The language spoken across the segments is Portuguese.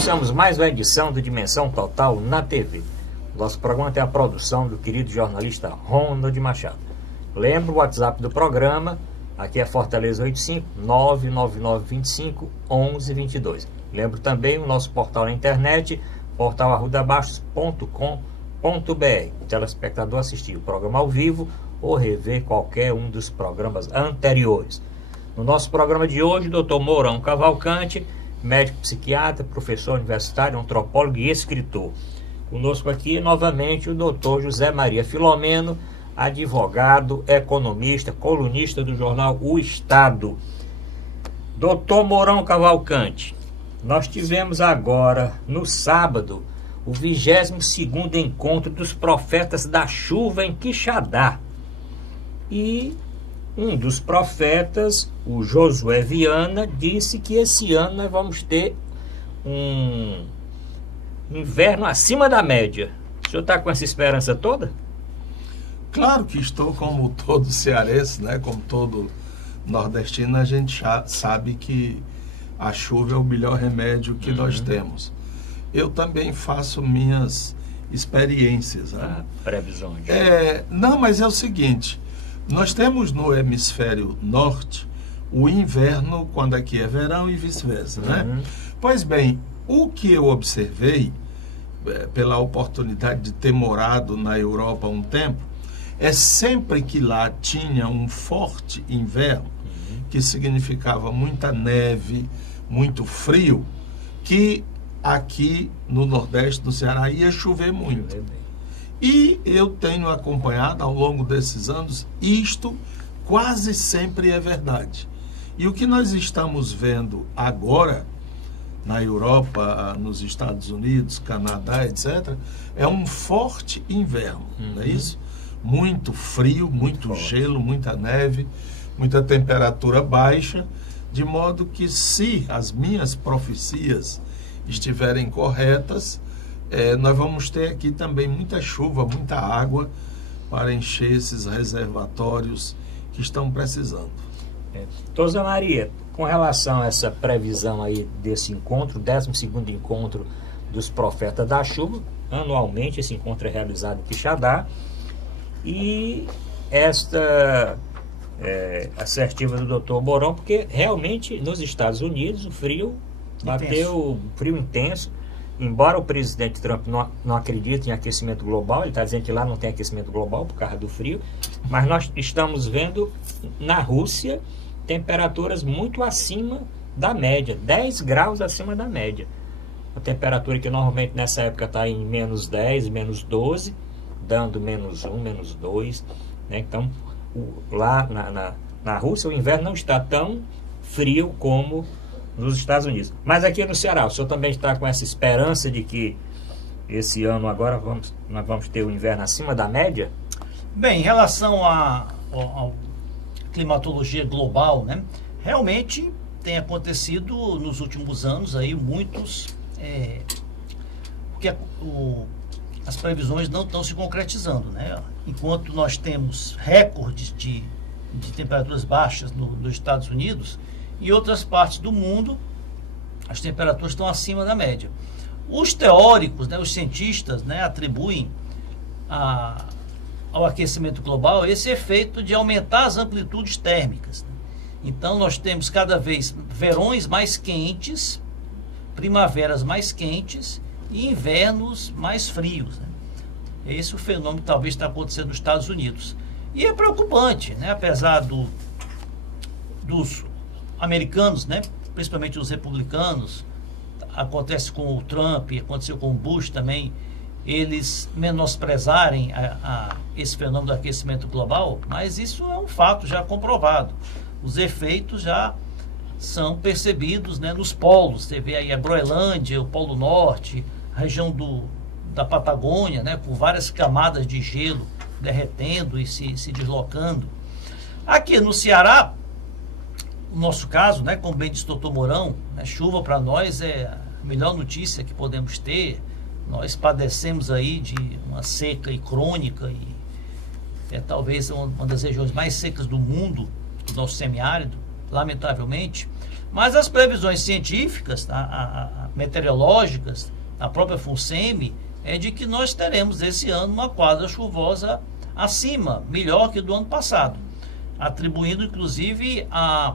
Iniciamos mais uma edição do Dimensão Total na TV. Nosso programa tem a produção do querido jornalista Ronald Machado. Lembro o WhatsApp do programa, aqui é Fortaleza 85 99925 1122. Lembro também o nosso portal na internet, portalarrudabastos.com.br. O telespectador assistir o programa ao vivo ou rever qualquer um dos programas anteriores. No nosso programa de hoje, Dr. Mourão Cavalcante, médico psiquiatra, professor universitário, antropólogo e escritor. Conosco aqui, novamente, o Dr. José Maria Filomeno, advogado, economista, colunista do jornal O Estado. Dr. Mourão Cavalcante, nós tivemos agora, no sábado, o 22º encontro dos profetas da chuva em Quixadá. E um dos profetas, o Josué Viana, disse que esse ano nós vamos ter um inverno acima da média. O senhor está com essa esperança toda? Claro que estou, como todo cearense, né? Como todo nordestino, a gente já sabe que a chuva é o melhor remédio que nós temos. Eu também faço minhas experiências. Né? Previsões. Não, mas é o seguinte, nós temos no hemisfério norte o inverno quando aqui é verão e vice-versa, né? Pois bem, o que eu observei, pela oportunidade de ter morado na Europa há um tempo, é sempre que lá tinha um forte inverno, que significava muita neve, muito frio, que aqui no Nordeste, no Ceará, ia chover muito. E eu tenho acompanhado ao longo desses anos, isto quase sempre é verdade. E o que nós estamos vendo agora, na Europa, nos Estados Unidos, Canadá, etc., é um forte inverno, não é isso? Muito frio, muito gelo, muita neve, muita temperatura baixa, de modo que se as minhas profecias estiverem corretas, nós vamos ter aqui também muita chuva, muita água para encher esses reservatórios que estão precisando. Doutora Maria, com relação a essa previsão aí desse encontro, 12º encontro dos profetas da chuva, anualmente esse encontro é realizado em Quixadá, e esta assertiva do Dr. Mourão, porque realmente nos Estados Unidos o frio bateu, frio intenso. Embora o presidente Trump não acredite em aquecimento global, ele está dizendo que lá não tem aquecimento global por causa do frio, mas nós estamos vendo na Rússia temperaturas muito acima da média, 10 graus acima da média. A temperatura que normalmente nessa época está em menos 10, menos 12, dando menos 1, menos 2. Né? Então, lá na Rússia o inverno não está tão frio como nos Estados Unidos. Mas aqui no Ceará, o senhor também está com essa esperança de que esse ano agora nós vamos ter o inverno acima da média? Bem, em relação à climatologia global, né, realmente tem acontecido nos últimos anos aí muitos... porque as previsões não estão se concretizando, né? Enquanto nós temos recordes de temperaturas baixas nos Estados Unidos, em outras partes do mundo, as temperaturas estão acima da média. Os teóricos, né, os cientistas, né, atribuem ao aquecimento global esse efeito de aumentar as amplitudes térmicas. Né? Então, nós temos cada vez verões mais quentes, primaveras mais quentes e invernos mais frios. Né? Esse é o fenômeno que talvez está acontecendo nos Estados Unidos. E é preocupante, né? Apesar dos americanos, né, principalmente os republicanos, acontece com o Trump, aconteceu com o Bush também, eles menosprezarem esse fenômeno do aquecimento global, mas isso é um fato já comprovado. Os efeitos já são percebidos, né, nos polos. Você vê aí a Groenlândia, o Polo Norte, a região da Patagônia, né, com várias camadas de gelo derretendo e se deslocando. Aqui no Ceará, no nosso caso, né, como bem disse o Dr. Mourão, né, chuva para nós é a melhor notícia que podemos ter. Nós padecemos aí de uma seca crônica e é talvez uma das regiões mais secas do mundo, do nosso semiárido, lamentavelmente. Mas as previsões científicas, meteorológicas, a própria FUNSEMI, é de que nós teremos esse ano uma quadra chuvosa acima, melhor que do ano passado, atribuindo inclusive a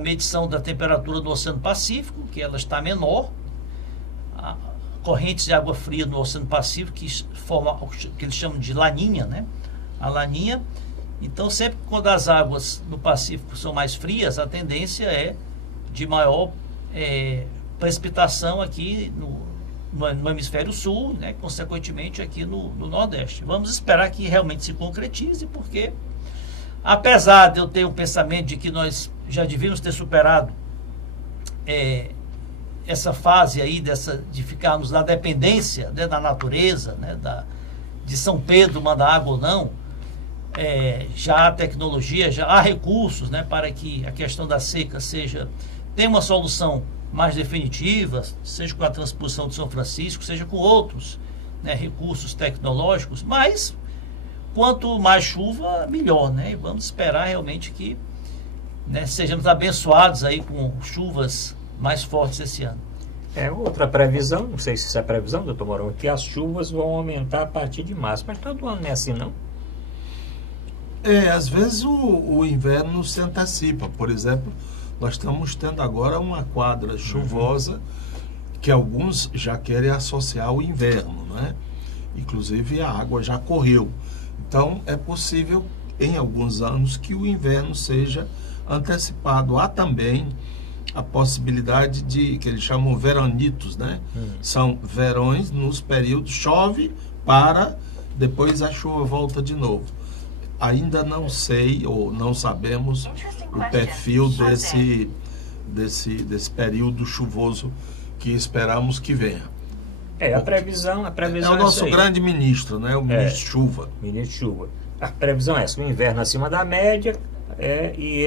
medição da temperatura do Oceano Pacífico, que ela está menor, correntes de água fria no Oceano Pacífico, que eles chamam de laninha, né? A laninha. Então, sempre quando as águas no Pacífico são mais frias, a tendência é de maior precipitação aqui no hemisfério sul, né? Consequentemente aqui no Nordeste. Vamos esperar que realmente se concretize, porque apesar de eu ter um pensamento de que nós já devíamos ter superado essa fase aí de ficarmos na dependência, né, da natureza, né, de São Pedro mandar água ou não, já há tecnologia, já há recursos, né, para que a questão da seca tenha uma solução mais definitiva, seja com a transposição de São Francisco, seja com outros, né, recursos tecnológicos, mas quanto mais chuva, melhor, né? E vamos esperar realmente que, né, sejamos abençoados aí com chuvas mais fortes esse ano. Outra previsão, não sei se isso é previsão, doutor Mourão, que as chuvas vão aumentar a partir de março, mas todo ano não é assim, não? Às vezes o inverno se antecipa. Por exemplo, nós estamos tendo agora uma quadra chuvosa que alguns já querem associar ao inverno, né? Inclusive a água já correu. Então é possível em alguns anos que o inverno seja antecipado. Há também a possibilidade que eles chamam veranitos, né? São verões nos períodos, chove para, depois a chuva volta de novo. Ainda não sei ou não sabemos o perfil desse período chuvoso que esperamos que venha. A previsão é o nosso grande ministro, né? O ministro Chuva. Ministro Chuva. A previsão é essa, o inverno acima da média, e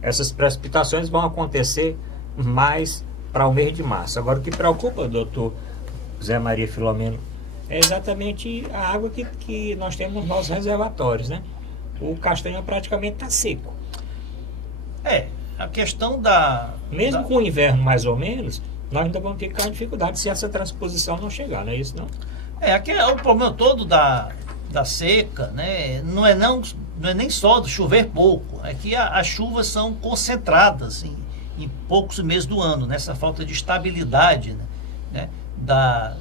essas precipitações vão acontecer mais para o mês de março. Agora, o que preocupa, doutor Zé Maria Filomeno, é exatamente a água que nós temos nos nossos reservatórios, né? O Castanha praticamente está seco. A questão Mesmo com o inverno mais ou menos, nós ainda vamos ter dificuldade se essa transposição não chegar, não é isso, não? Aqui o problema todo da seca, né? Não é nem só do chover pouco, é que as chuvas são concentradas em poucos meses do ano, nessa falta de estabilidade, né?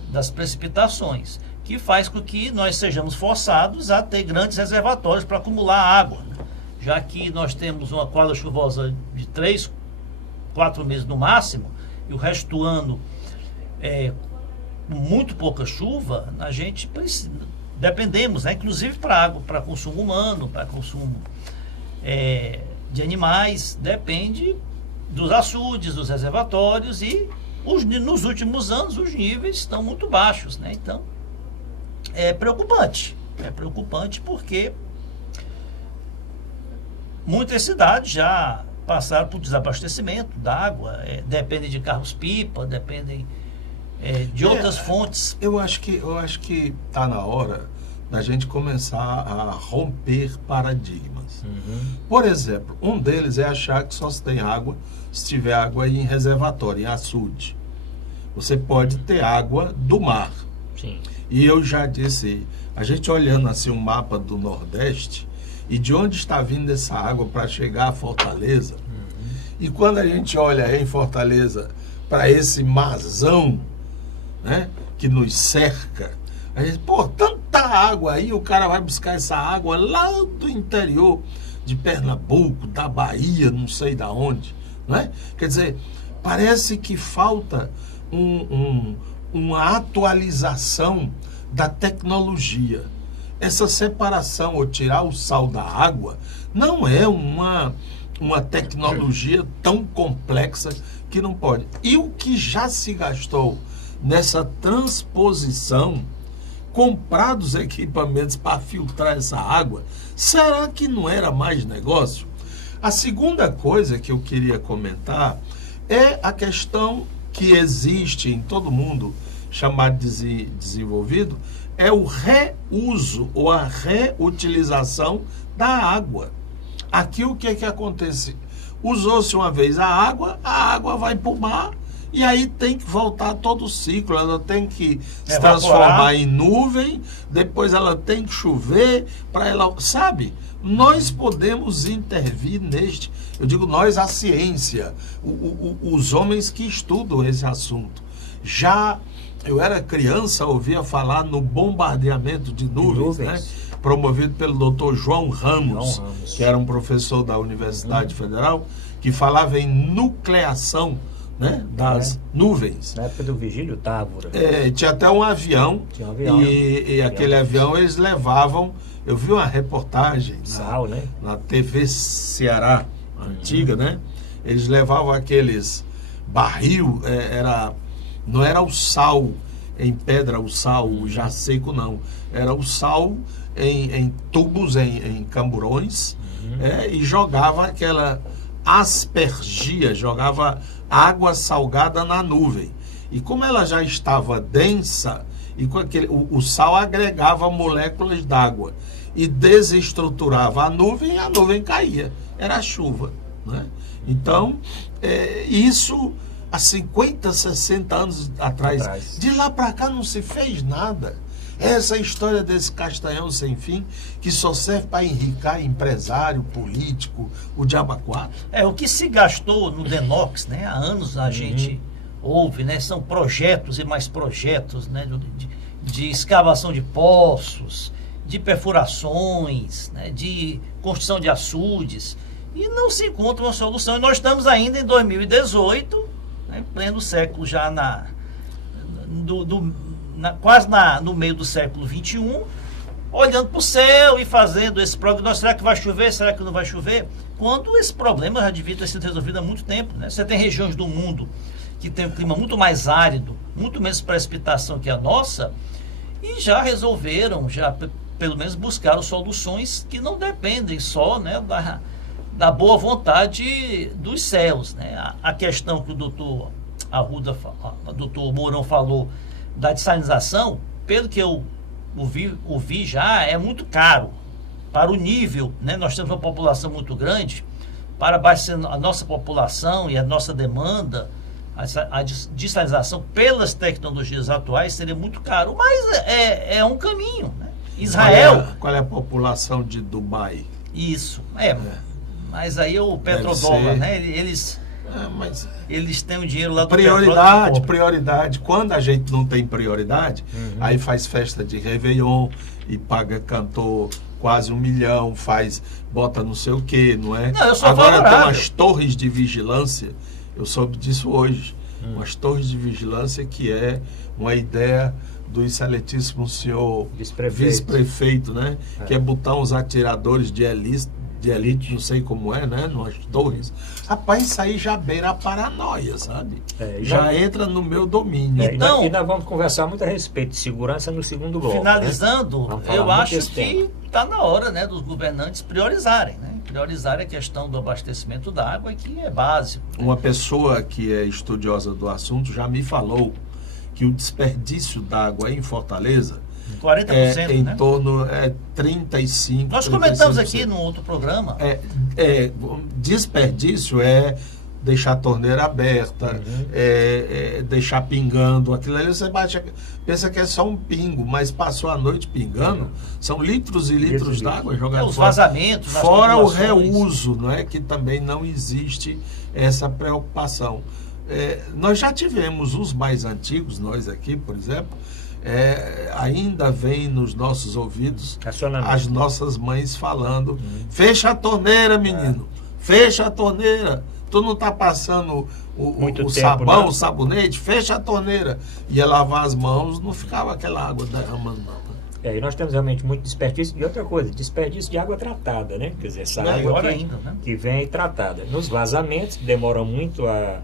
Das precipitações, que faz com que nós sejamos forçados a ter grandes reservatórios para acumular água, né? Já que nós temos uma quadra chuvosa de 3, 4 meses no máximo, e o resto do ano com muito pouca chuva, a gente dependemos, né, inclusive para água, para consumo humano, para consumo de animais, depende dos açudes, dos reservatórios, e nos últimos anos os níveis estão muito baixos, né? Então é preocupante porque muitas cidades já passaram por desabastecimento da água, dependem de carros-pipa, dependem de outras fontes. Eu acho que está na hora da gente começar a romper paradigmas. Por exemplo, um deles é achar que só se tem água se tiver água em reservatório, em açude. Você pode ter água do mar. Sim. E eu já disse, a gente olhando assim um mapa do Nordeste, e de onde está vindo essa água para chegar a Fortaleza, e quando a gente olha em Fortaleza para esse marzão, né, que nos cerca, a gente, tanta água aí, o cara vai buscar essa água lá do interior de Pernambuco, da Bahia, não sei da onde, né? Quer dizer, parece que falta uma atualização da tecnologia. Essa separação, ou tirar o sal da água, não é uma tecnologia tão complexa que não pode. E o que já se gastou nessa transposição, comprados equipamentos para filtrar essa água, será que não era mais negócio? A segunda coisa que eu queria comentar é a questão que existe em todo mundo, chamado de desenvolvido, é o reuso ou a reutilização da água. Aqui o que é que acontece? Usou-se uma vez a água vai para o mar, e aí tem que voltar todo o ciclo. Ela tem que se transformar em nuvem, depois ela tem que chover para ela, sabe? Nós podemos intervir neste, eu digo nós, a ciência, os homens que estudam esse assunto. Já eu era criança, ouvia falar no bombardeamento de nuvens, né? Promovido pelo Dr. João Ramos, que era um professor da Universidade Federal, que falava em nucleação, né, das nuvens. Na época do Vigílio Távora. Tinha até um avião, e aquele avião eles levavam. Eu vi uma reportagem na TV Ceará, antiga, né? Eles levavam aqueles barril, não era o sal em pedra, o sal já seco, não. Era o sal em tubos, em camburões, e jogava jogava água salgada na nuvem. E como ela já estava densa, e com o sal agregava moléculas d'água e desestruturava a nuvem, e a nuvem caía. Era a chuva, né? Então, isso há 50, 60 anos atrás. De lá para cá não se fez nada. Essa história desse castanhão sem fim, que só serve para enricar empresário, político, o diabo a quatro. O que se gastou no Denox, né? Há anos a gente ouve, né? São projetos e mais projetos, né? De escavação de poços, de perfurações, né? De construção de açudes, e não se encontra uma solução. E nós estamos ainda em 2018, né? Em pleno século já quase no meio do século XXI, olhando para o céu e fazendo esse prognóstico. Será que vai chover? Será que não vai chover? Quando esse problema já devia ter sido resolvido há muito tempo, né? Você tem regiões do mundo que tem um clima muito mais árido, muito menos precipitação que a nossa, e já resolveram, pelo menos buscaram soluções que não dependem só, né, da boa vontade dos céus, né? A questão que o doutor Mourão falou da dessalinização, pelo que eu ouvi já, é muito caro para o nível, né? Nós temos uma população muito grande, para abastecer a nossa população e a nossa demanda, a dessalinização pelas tecnologias atuais seria muito caro, mas é um caminho, né? Israel... Qual é a população de Dubai? Isso, mas aí o petrodólar, né? Eles têm o dinheiro lá do prioridade. Quando a gente não tem prioridade, aí faz festa de Réveillon e paga cantor quase 1 milhão, bota não sei o que, não é? Não, eu sou Agora favorável. tem umas torres de vigilância, eu soube disso hoje, umas torres de vigilância que é uma ideia do excelentíssimo senhor vice-prefeito, né? Que é botar uns atiradores de elite, não sei como é, né? Nas torres. Rapaz, isso aí já beira a paranoia, sabe? Já entra no meu domínio. Então, e nós vamos conversar muito a respeito de segurança no segundo bloco. Finalizando, né? eu acho que está na hora, né, dos governantes priorizarem, né? Priorizarem a questão do abastecimento da água, que é básico. Né? Uma pessoa que é estudiosa do assunto já me falou que o desperdício d'água em Fortaleza 40%, em né? torno de 35%. Nós comentamos aqui num outro programa. Desperdício é deixar a torneira aberta, deixar pingando. Aquilo ali você pensa que é só um pingo, mas passou a noite pingando. São litros e litros d'água jogados os vazamentos. Fora o reuso, não é? Que também não existe essa preocupação. Nós já tivemos os mais antigos, nós aqui, por exemplo, ainda vem nos nossos ouvidos as nossas mães falando: fecha a torneira, menino, fecha a torneira, tu não está passando o sabão, né? O sabonete, fecha a torneira. Ia lavar as mãos, não ficava aquela água derramando, não. E nós temos realmente muito desperdício. E outra coisa, desperdício de água tratada, né? Quer dizer, essa água que vem tratada. Nos vazamentos, demora muito a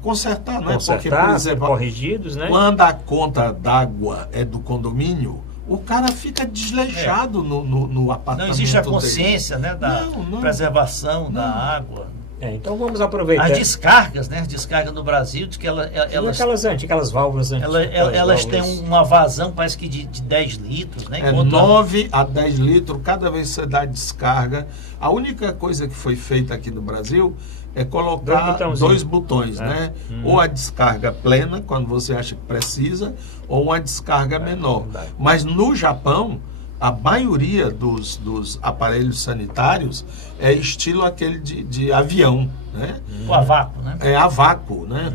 consertar, não é? Porque, por exemplo, corrigidos, né? Quando a conta d'água é do condomínio, o cara fica desleixado no apartamento. Não existe a consciência dele, né, da preservação da água. Então vamos aproveitar. As descargas, né? As descargas no Brasil, diz que elas aquelas válvulas antigas. Elas têm uma vazão, parece que de 10 litros, né? 9 a 10 litros cada vez que você dá descarga. A única coisa que foi feita aqui no Brasil é colocar dois botões, né? Ou a descarga plena, quando você acha que precisa, ou uma descarga menor. Mas no Japão, a maioria dos aparelhos sanitários é estilo aquele de avião, né? O a vácuo, né? É a vácuo, né?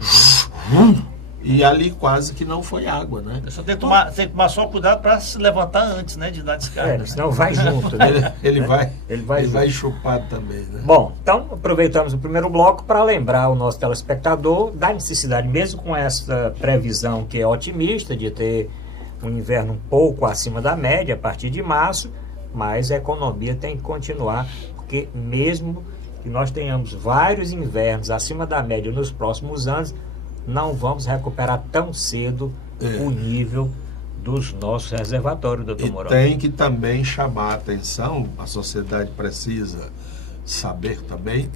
E ali quase que não foi água, né? Só tem que tomar só cuidado para se levantar antes, né? De dar descarga. Senão vai junto, né? Ele vai chupar também, né? Bom, então aproveitamos o primeiro bloco para lembrar o nosso telespectador da necessidade, mesmo com essa previsão que é otimista, de ter um inverno um pouco acima da média a partir de março, mas a economia tem que continuar, porque mesmo que nós tenhamos vários invernos acima da média nos próximos anos, não vamos recuperar tão cedo o nível dos nossos reservatórios, doutor Mourão. E tem que também chamar a atenção, a sociedade precisa saber também,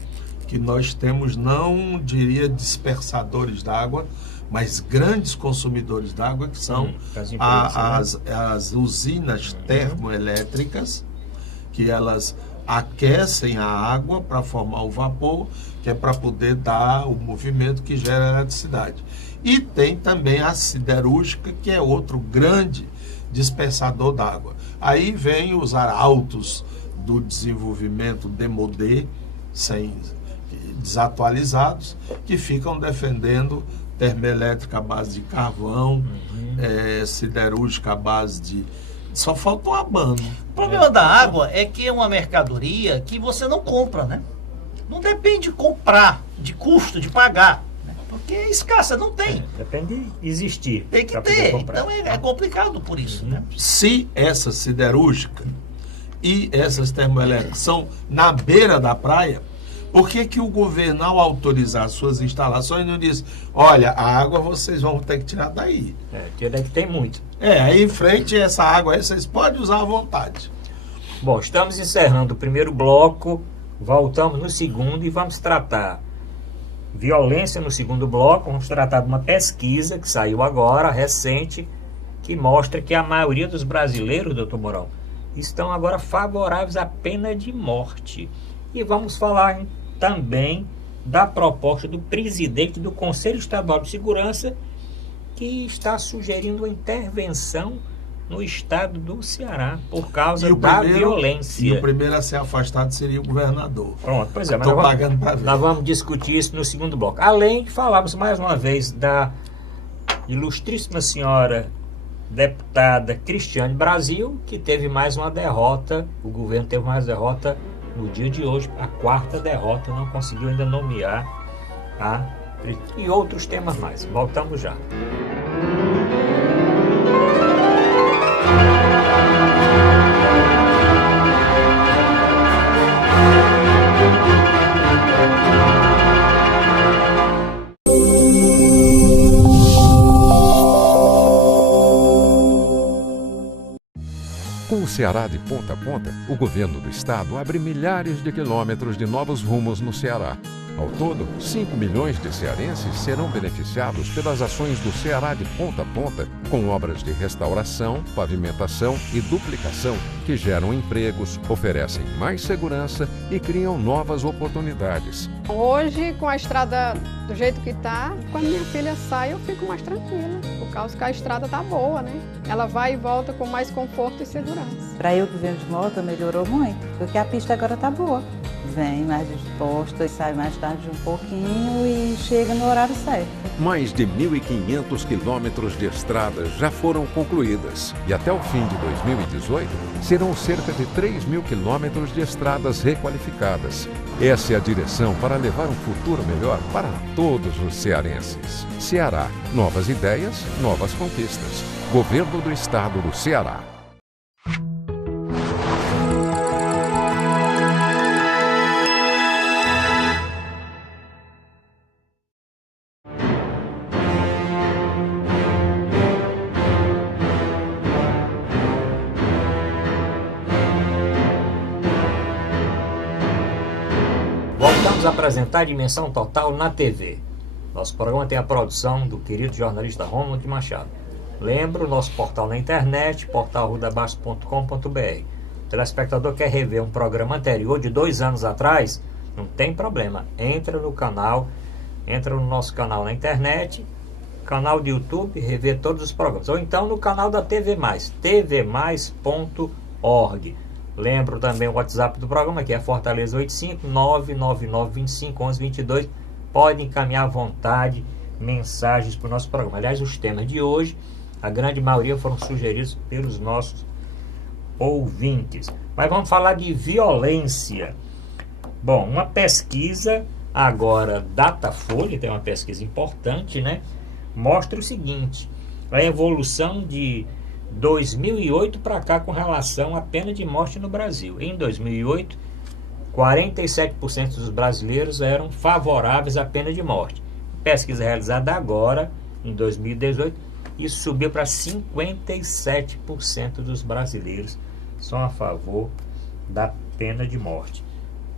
que nós temos, não diria dispersadores d'água, mas grandes consumidores d'água, que são as usinas termoelétricas, que elas aquecem a água para formar o vapor, que é para poder dar o movimento que gera eletricidade. E tem também a siderúrgica, que é outro grande dispersador d'água. Aí vem os arautos do desenvolvimento demodê, desatualizados, que ficam defendendo termoelétrica à base de carvão, siderúrgica à base de... Só falta um abano. O problema da água é que é uma mercadoria que você não compra, né? Não depende de comprar, de custo, de pagar, né? Porque é escassa, não tem. Depende de existir. Tem que ter. Então é complicado por isso, né? Se essa siderúrgica e essas termoelétricas são na beira da praia, por que o governo, ao autorizar suas instalações, não diz: olha, a água vocês vão ter que tirar daí? Daí que tem muito. Aí em frente, essa água aí vocês podem usar à vontade. Bom, estamos encerrando o primeiro bloco, voltamos no segundo e vamos tratar violência no segundo bloco. Vamos tratar de uma pesquisa que saiu agora, recente, que mostra que a maioria dos brasileiros, doutor Mourão, estão agora favoráveis à pena de morte. E vamos falar também da proposta do presidente do Conselho Estadual de Segurança, que está sugerindo uma intervenção no estado do Ceará por causa da violência. E o primeiro a ser afastado seria o governador. Pronto, pois é, mas nós vamos discutir isso no segundo bloco. Além de falarmos mais uma vez da ilustríssima senhora deputada Cristiane Brasil, que teve mais uma derrota, o governo teve mais derrota no dia de hoje, a quarta derrota, não conseguiu ainda nomear e outros temas mais. Voltamos já. Com o Ceará de ponta a ponta, o governo do estado abre milhares de quilômetros de novos rumos no Ceará. Ao todo, 5 milhões de cearenses serão beneficiados pelas ações do Ceará de ponta a ponta, com obras de restauração, pavimentação e duplicação que geram empregos, oferecem mais segurança e criam novas oportunidades. Hoje, com a estrada do jeito que está, quando minha filha sai, eu fico mais tranquila, por causa que a estrada está boa, né? Ela vai e volta com mais conforto e segurança. Para eu que venho de moto, melhorou muito, porque a pista agora está boa. Vem mais disposta e sai mais tarde um pouquinho e chega no horário certo. Mais de 1.500 quilômetros de estradas já foram concluídas e até o fim de 2018 serão cerca de 3.000 quilômetros de estradas requalificadas. Essa é a direção para levar um futuro melhor para todos os cearenses. Ceará, novas ideias, novas conquistas. Governo do Estado do Ceará. apresentar Dimensão Total na TV. Nosso programa tem a produção do querido jornalista Rômulo de Machado. Lembra o nosso portal na internet, portalrudabaixo.com.br. O telespectador quer rever um programa anterior de 2 anos atrás? Não tem problema. Entra no nosso canal na internet, canal do YouTube, rever todos os programas. Ou então no canal da TV+, tvmais.org. Lembro também o WhatsApp do programa, que é Fortaleza 85 99925 1122. Pode encaminhar à vontade mensagens para o nosso programa. Aliás, os temas de hoje, a grande maioria foram sugeridos pelos nossos ouvintes. Mas vamos falar de violência. Bom, uma pesquisa agora, Datafolha, tem uma pesquisa importante, né? Mostra o seguinte: a evolução de 2008 para cá com relação à pena de morte no Brasil. Em 2008, 47% dos brasileiros eram favoráveis à pena de morte. Pesquisa realizada agora, em 2018, isso subiu para 57% dos brasileiros são a favor da pena de morte.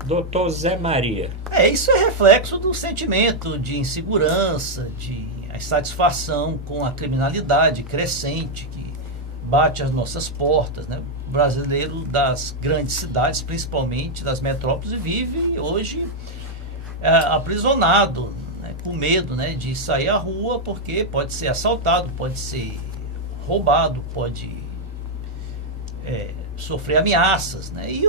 Doutor Zé Maria. Isso é reflexo do sentimento de insegurança, de insatisfação com a criminalidade crescente que bate às nossas portas, né? O brasileiro das grandes cidades, principalmente das metrópoles, vive hoje aprisionado, né? Com medo, né? De sair à rua, porque pode ser assaltado, pode ser roubado, pode sofrer ameaças, né? E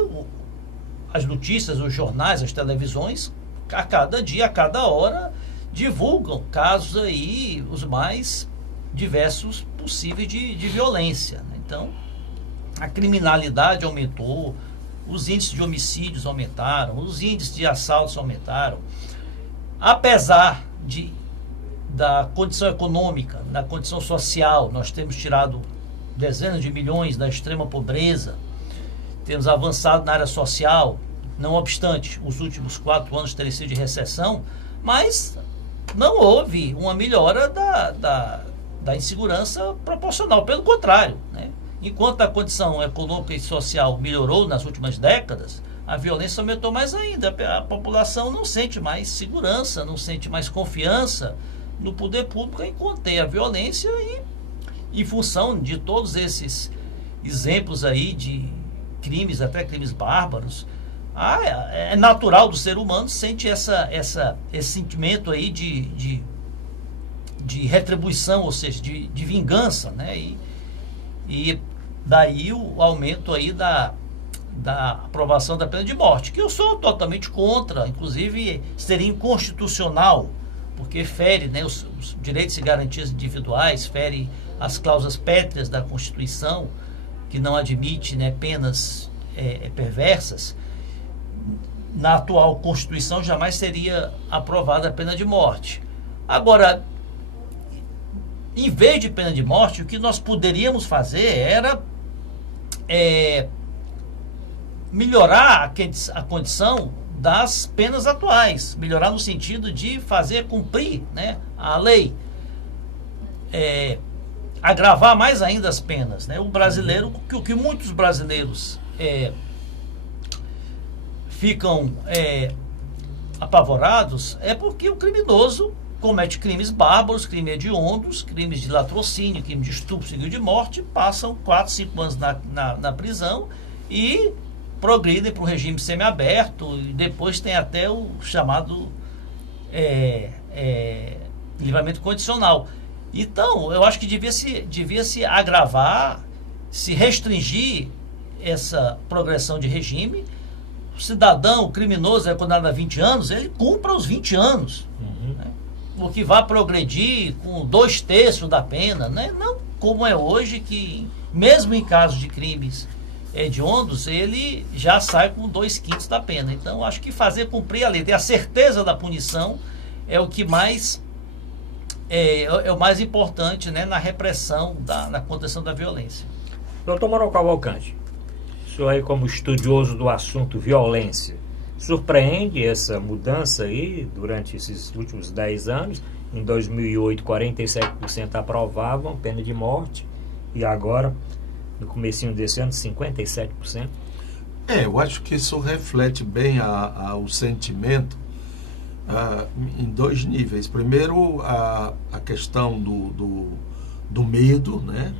as notícias, os jornais, as televisões, a cada dia, a cada hora, divulgam casos aí, os mais diversos possíveis de violência, né? Então, a criminalidade aumentou, os índices de homicídios aumentaram, os índices de assaltos aumentaram. Apesar da condição econômica, da condição social, nós temos tirado dezenas de milhões da extrema pobreza, temos avançado na área social, não obstante os últimos 4 anos terem sido de recessão, mas não houve uma melhora da insegurança proporcional, pelo contrário, né? Enquanto a condição econômica e social melhorou nas últimas décadas, a violência aumentou mais ainda. A população não sente mais segurança, não sente mais confiança no poder público em conter a violência e, em função de todos esses exemplos aí de crimes, até crimes bárbaros, é natural do ser humano, sente esse sentimento aí de retribuição, ou seja, de vingança, né? E daí o aumento aí da aprovação da pena de morte, que eu sou totalmente contra, inclusive seria inconstitucional, porque fere, né, os direitos e garantias individuais, fere as cláusulas pétreas da Constituição, que não admite, né, penas perversas. Na atual Constituição jamais seria aprovada a pena de morte. Agora, em vez de pena de morte, o que nós poderíamos fazer era melhorar a condição das penas atuais, melhorar no sentido de fazer cumprir, né, a lei, agravar mais ainda as penas, né? O brasileiro, o que muitos brasileiros ficam apavorados é porque o criminoso comete crimes bárbaros, crimes hediondos, crimes de latrocínio, crime de estupro seguido de morte, passam 4, 5 anos na prisão e progridem para um regime semiaberto, e depois tem até o chamado livramento condicional. Então, eu acho que devia se agravar, se restringir essa progressão de regime. O cidadão, o criminoso é condenado a 20 anos, ele cumpra os 20 anos. Né? O que vai progredir com 2/3 da pena, né? Não como é hoje, que mesmo em casos de crimes hediondos, ele já sai com 2/5 da pena. Então, acho que fazer cumprir a lei, ter a certeza da punição é o que mais é o mais importante, né, na repressão, na contenção da violência. Doutor Manuel Cavalcante, o senhor aí como estudioso do assunto violência, surpreende essa mudança aí durante esses últimos 10 anos? Em 2008, 47% aprovavam pena de morte e agora, no comecinho desse ano, 57%? Eu acho que isso reflete bem o sentimento em 2 níveis. Primeiro, a questão do medo, né?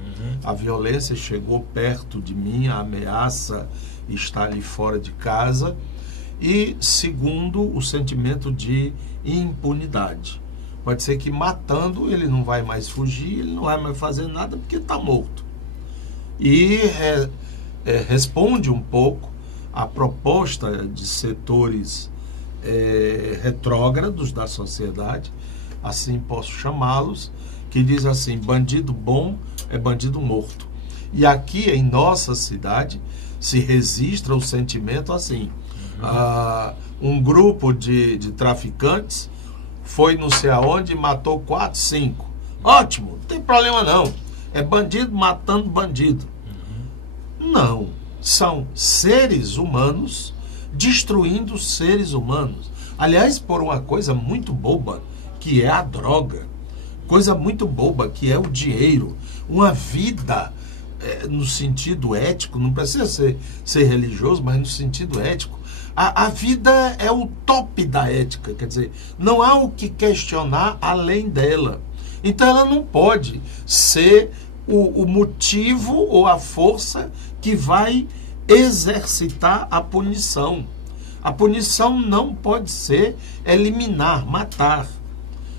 A violência chegou perto de mim, a ameaça está ali fora de casa. E segundo, o sentimento de impunidade. Pode ser que matando ele não vai mais fugir, ele não vai mais fazer nada porque está morto. E responde um pouco à proposta de setores retrógrados da sociedade, assim posso chamá-los, que diz assim: bandido bom é bandido morto. E aqui em nossa cidade se registra o sentimento assim: um grupo de traficantes foi não sei aonde e matou 4, 5. Ótimo, não tem problema não. É bandido matando bandido. Não, são seres humanos destruindo seres humanos. Aliás, por uma coisa muito boba, que é a droga. Coisa muito boba, que é o dinheiro. Uma vida, no sentido ético, não precisa ser religioso, mas no sentido ético, a vida é o top da ética. Quer dizer, não há o que questionar além dela. Então ela não pode ser o motivo ou a força que vai exercitar a punição. A punição não pode ser eliminar, matar.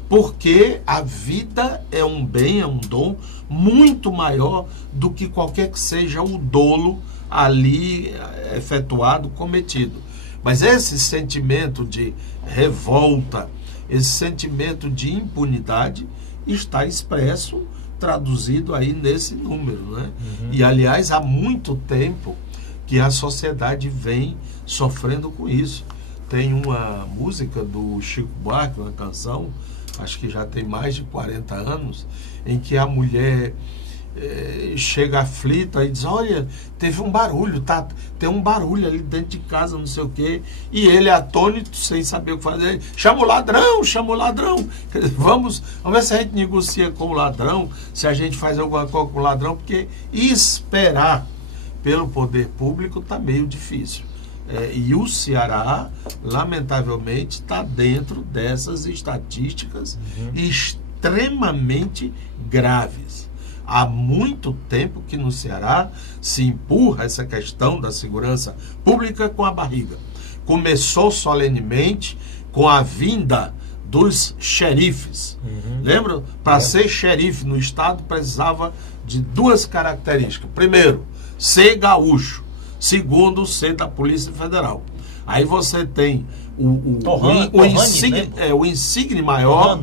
Porque a vida é um bem, é um dom muito maior do que qualquer que seja o dolo ali efetuado, cometido. Mas esse sentimento de revolta, esse sentimento de impunidade está expresso, traduzido aí nesse número, né? E aliás, há muito tempo que a sociedade vem sofrendo com isso. Tem uma música do Chico Buarque, uma canção, acho que já tem mais de 40 anos, em que a mulher chega aflita e diz: olha, teve um barulho, tem um barulho ali dentro de casa, não sei o quê, e ele atônito, sem saber o que fazer: chama o ladrão, chama o ladrão. Vamos ver se a gente negocia com o ladrão, se a gente faz alguma coisa com o ladrão, porque esperar pelo poder público está meio difícil. E o Ceará, lamentavelmente, está dentro dessas estatísticas extremamente graves. Há muito tempo que no Ceará se empurra essa questão da segurança pública com a barriga. Começou solenemente com a vinda dos xerifes. Lembra? Para ser xerife no estado precisava de 2 características. Primeiro, ser gaúcho. Segundo, ser da Polícia Federal. Aí você tem o insigne maior,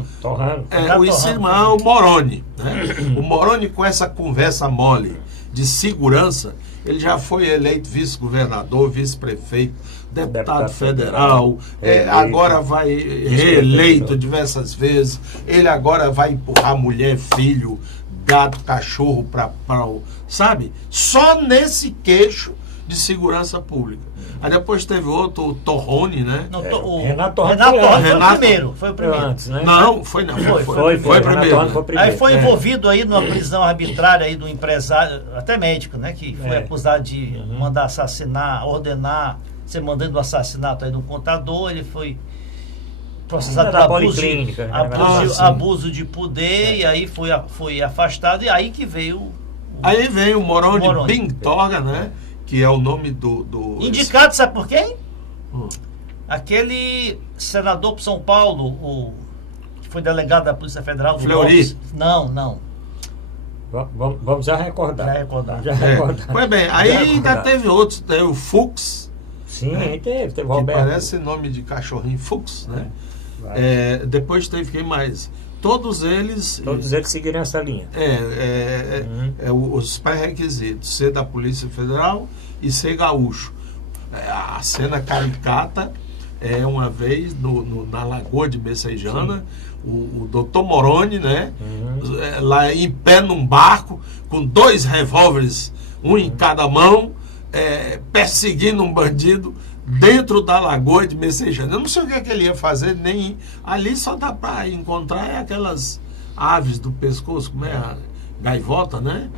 o insigne maior é o Moroni, né? O Moroni, com essa conversa mole de segurança, ele já foi eleito vice-governador, vice-prefeito, deputado federal, agora vai reeleito diversas vezes. Ele agora vai empurrar mulher, filho, gato, cachorro para sabe? Só nesse queixo de segurança pública. Aí depois teve outro, o Torrone, né? Não, Renato Torrone foi o primeiro. Antes, né? Não, foi primeiro. Aí foi envolvido aí numa prisão arbitrária aí do empresário, até médico, né? Que foi acusado de mandar assassinar, ordenar, ser mandando o assassinato aí do contador. Ele foi processado por abuso de poder, e aí foi afastado, e aí que veio Aí vem o Moroni Pintorga, né? Que é o nome do indicado, sabe por quem? Aquele senador para São Paulo, que foi delegado da Polícia Federal. Fleury? Não. Vamos já recordar. Pois bem, aí ainda teve outros, teve o Fux. Sim, teve que Roberto. Parece nome de cachorrinho, Fux, né? Depois teve quem mais? Todos eles seguiram essa linha. Os pré-requisitos: ser da Polícia Federal e ser gaúcho. A cena caricata é uma vez na Lagoa de Messejana, o doutor Moroni, né? Lá em pé num barco, com 2 revólveres, um em cada mão, perseguindo um bandido dentro da Lagoa de Messejana. Eu não sei o que é que ele ia fazer, nem ali só dá para encontrar aquelas aves do pescoço, como é a gaivota, né?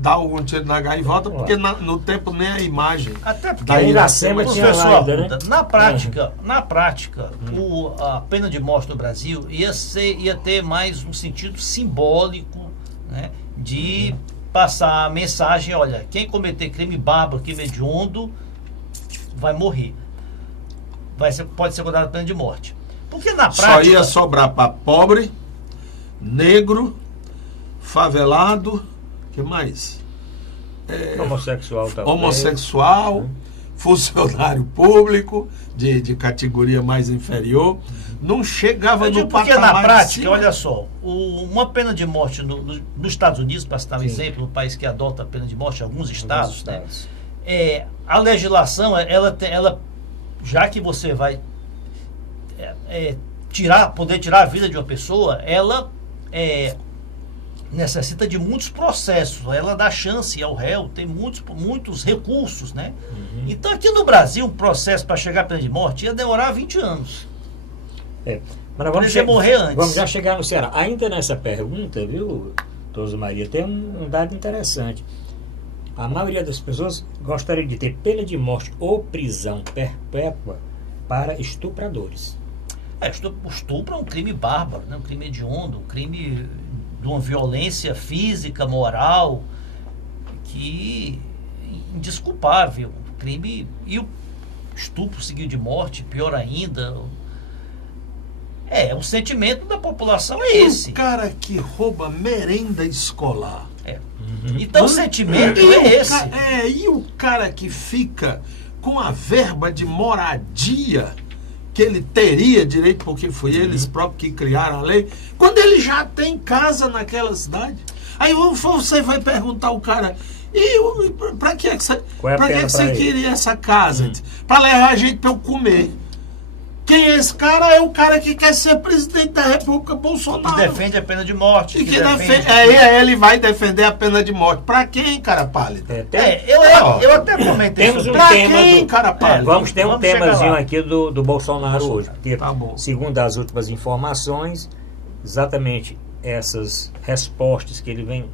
dar algum tiro na gaivota, porque no tempo nem a imagem. Até porque da Iracema tinha professor lá ainda, né? Arruda, na prática, a pena de morte no Brasil ia ter mais um sentido simbólico, né, de passar a mensagem: olha, quem cometer crime bárbaro, crime hediondo, vai morrer. Pode ser condenado a pena de morte. Porque na prática... Só ia sobrar para pobre, negro, favelado, que mais? Homossexual também. Homossexual, funcionário público, de categoria mais inferior. Não chegava no porque patamar na de prática, cima. olha só, uma pena de morte nos Estados Unidos, para citar um exemplo, um país que adota a pena de morte em alguns estados, né? A legislação, ela já que você vai poder tirar a vida de uma pessoa, ela necessita de muitos processos, ela dá chance ao réu, tem muitos recursos, né? Então aqui no Brasil, um processo para chegar à pena de morte ia demorar 20 anos. Mas nós vamos morrer antes. Vamos já chegar no Ceará. Ainda nessa pergunta, viu, Toso Maria, tem um dado interessante. A maioria das pessoas gostaria de ter pena de morte ou prisão perpétua para estupradores. O estupro é um crime bárbaro, né? Um crime hediondo, um crime de uma violência física, moral, que indesculpável. Crime, e o estupro seguido de morte, pior ainda. O sentimento da população é esse. O cara que rouba merenda escolar. Então o sentimento é esse. E o cara que fica com a verba de moradia que ele teria direito, porque foi eles próprios que criaram a lei, quando ele já tem casa naquela cidade. Aí você vai perguntar ao cara: para que você queria essa casa? Para levar a gente para eu comer. Quem é esse cara? É o cara que quer ser presidente da República, Bolsonaro. Que defende a pena de morte. E ele vai defender a pena de morte. Pra quem, cara pálido? Eu até comentei temos sobre um pra tema quem, cara pálido? Vamos ter um Vamos temazinho chegar lá. aqui do Bolsonaro hoje. Porque, Tá bom. segundo as últimas informações, exatamente essas respostas que ele vem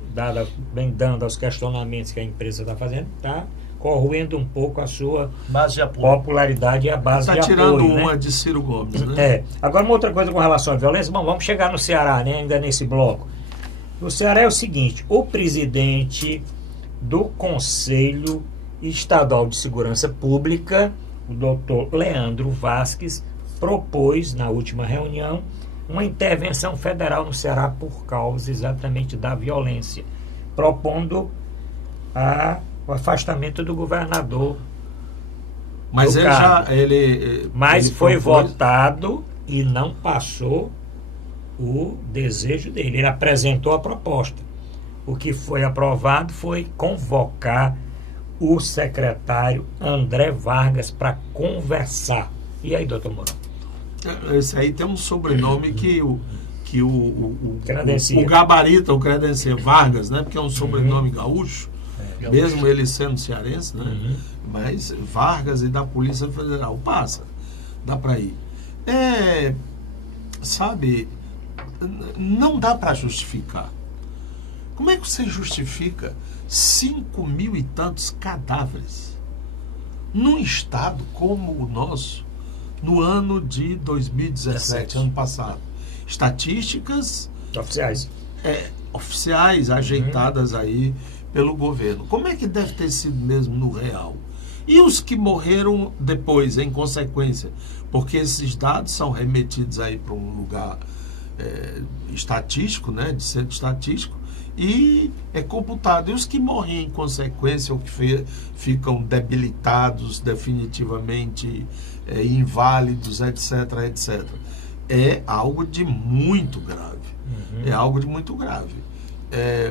dando aos questionamentos que a empresa está fazendo, está corroendo um pouco a sua base de apoio. popularidade e a base de Tá apoio. tirando né? uma de Ciro Gomes, né? Agora, uma outra coisa com relação à violência. Bom, vamos chegar no Ceará, né? Ainda nesse bloco. No Ceará é o seguinte: o presidente do Conselho Estadual de Segurança Pública, o doutor Leandro Vasques, propôs na última reunião uma intervenção federal no Ceará por causa exatamente da violência, propondo o afastamento do governador. Mas do ele cargo. ele Foi propôs- votado e não passou o desejo dele. Ele apresentou a proposta. O que foi aprovado foi convocar o secretário André Vargas para conversar. E aí, doutor Mourão? Esse aí tem um sobrenome que o Credencia. gabarita, o credencia Vargas, né? Porque é um sobrenome gaúcho, mesmo ele sendo cearense, né? Mas Vargas e da Polícia Federal passa, dá para ir. Sabe, não dá para justificar. Como é que você justifica 5.000 e tantos cadáveres num estado como o nosso no ano de 2017, ano passado? Estatísticas oficiais ajeitadas aí pelo governo. Como é que deve ter sido mesmo no real? E os que morreram depois, em consequência? Porque esses dados são remetidos aí para um lugar estatístico, né, de centro estatístico, e é computado. E os que morrem em consequência, ou que ficam debilitados, definitivamente inválidos, etc., etc., é algo de muito grave. É algo de muito grave.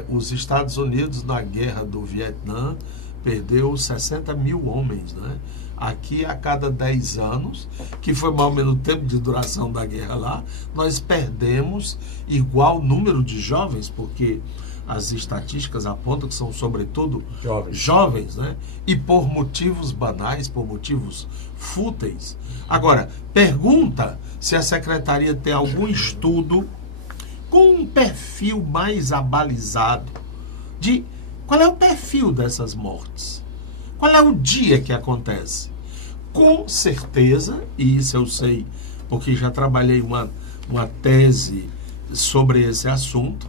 Os Estados Unidos, na guerra do Vietnã, perdeu 60 mil homens, né? Aqui, a cada 10 anos, que foi mais ou menos o tempo de duração da guerra lá, nós perdemos igual número de jovens, porque as estatísticas apontam que são, sobretudo, jovens, né? E por motivos banais, por motivos fúteis. Agora, pergunta se a Secretaria tem algum estudo com um perfil mais abalizado de Qual é o perfil dessas mortes? Qual é o dia que acontece? Com certeza, e isso eu sei, porque já trabalhei uma tese sobre esse assunto,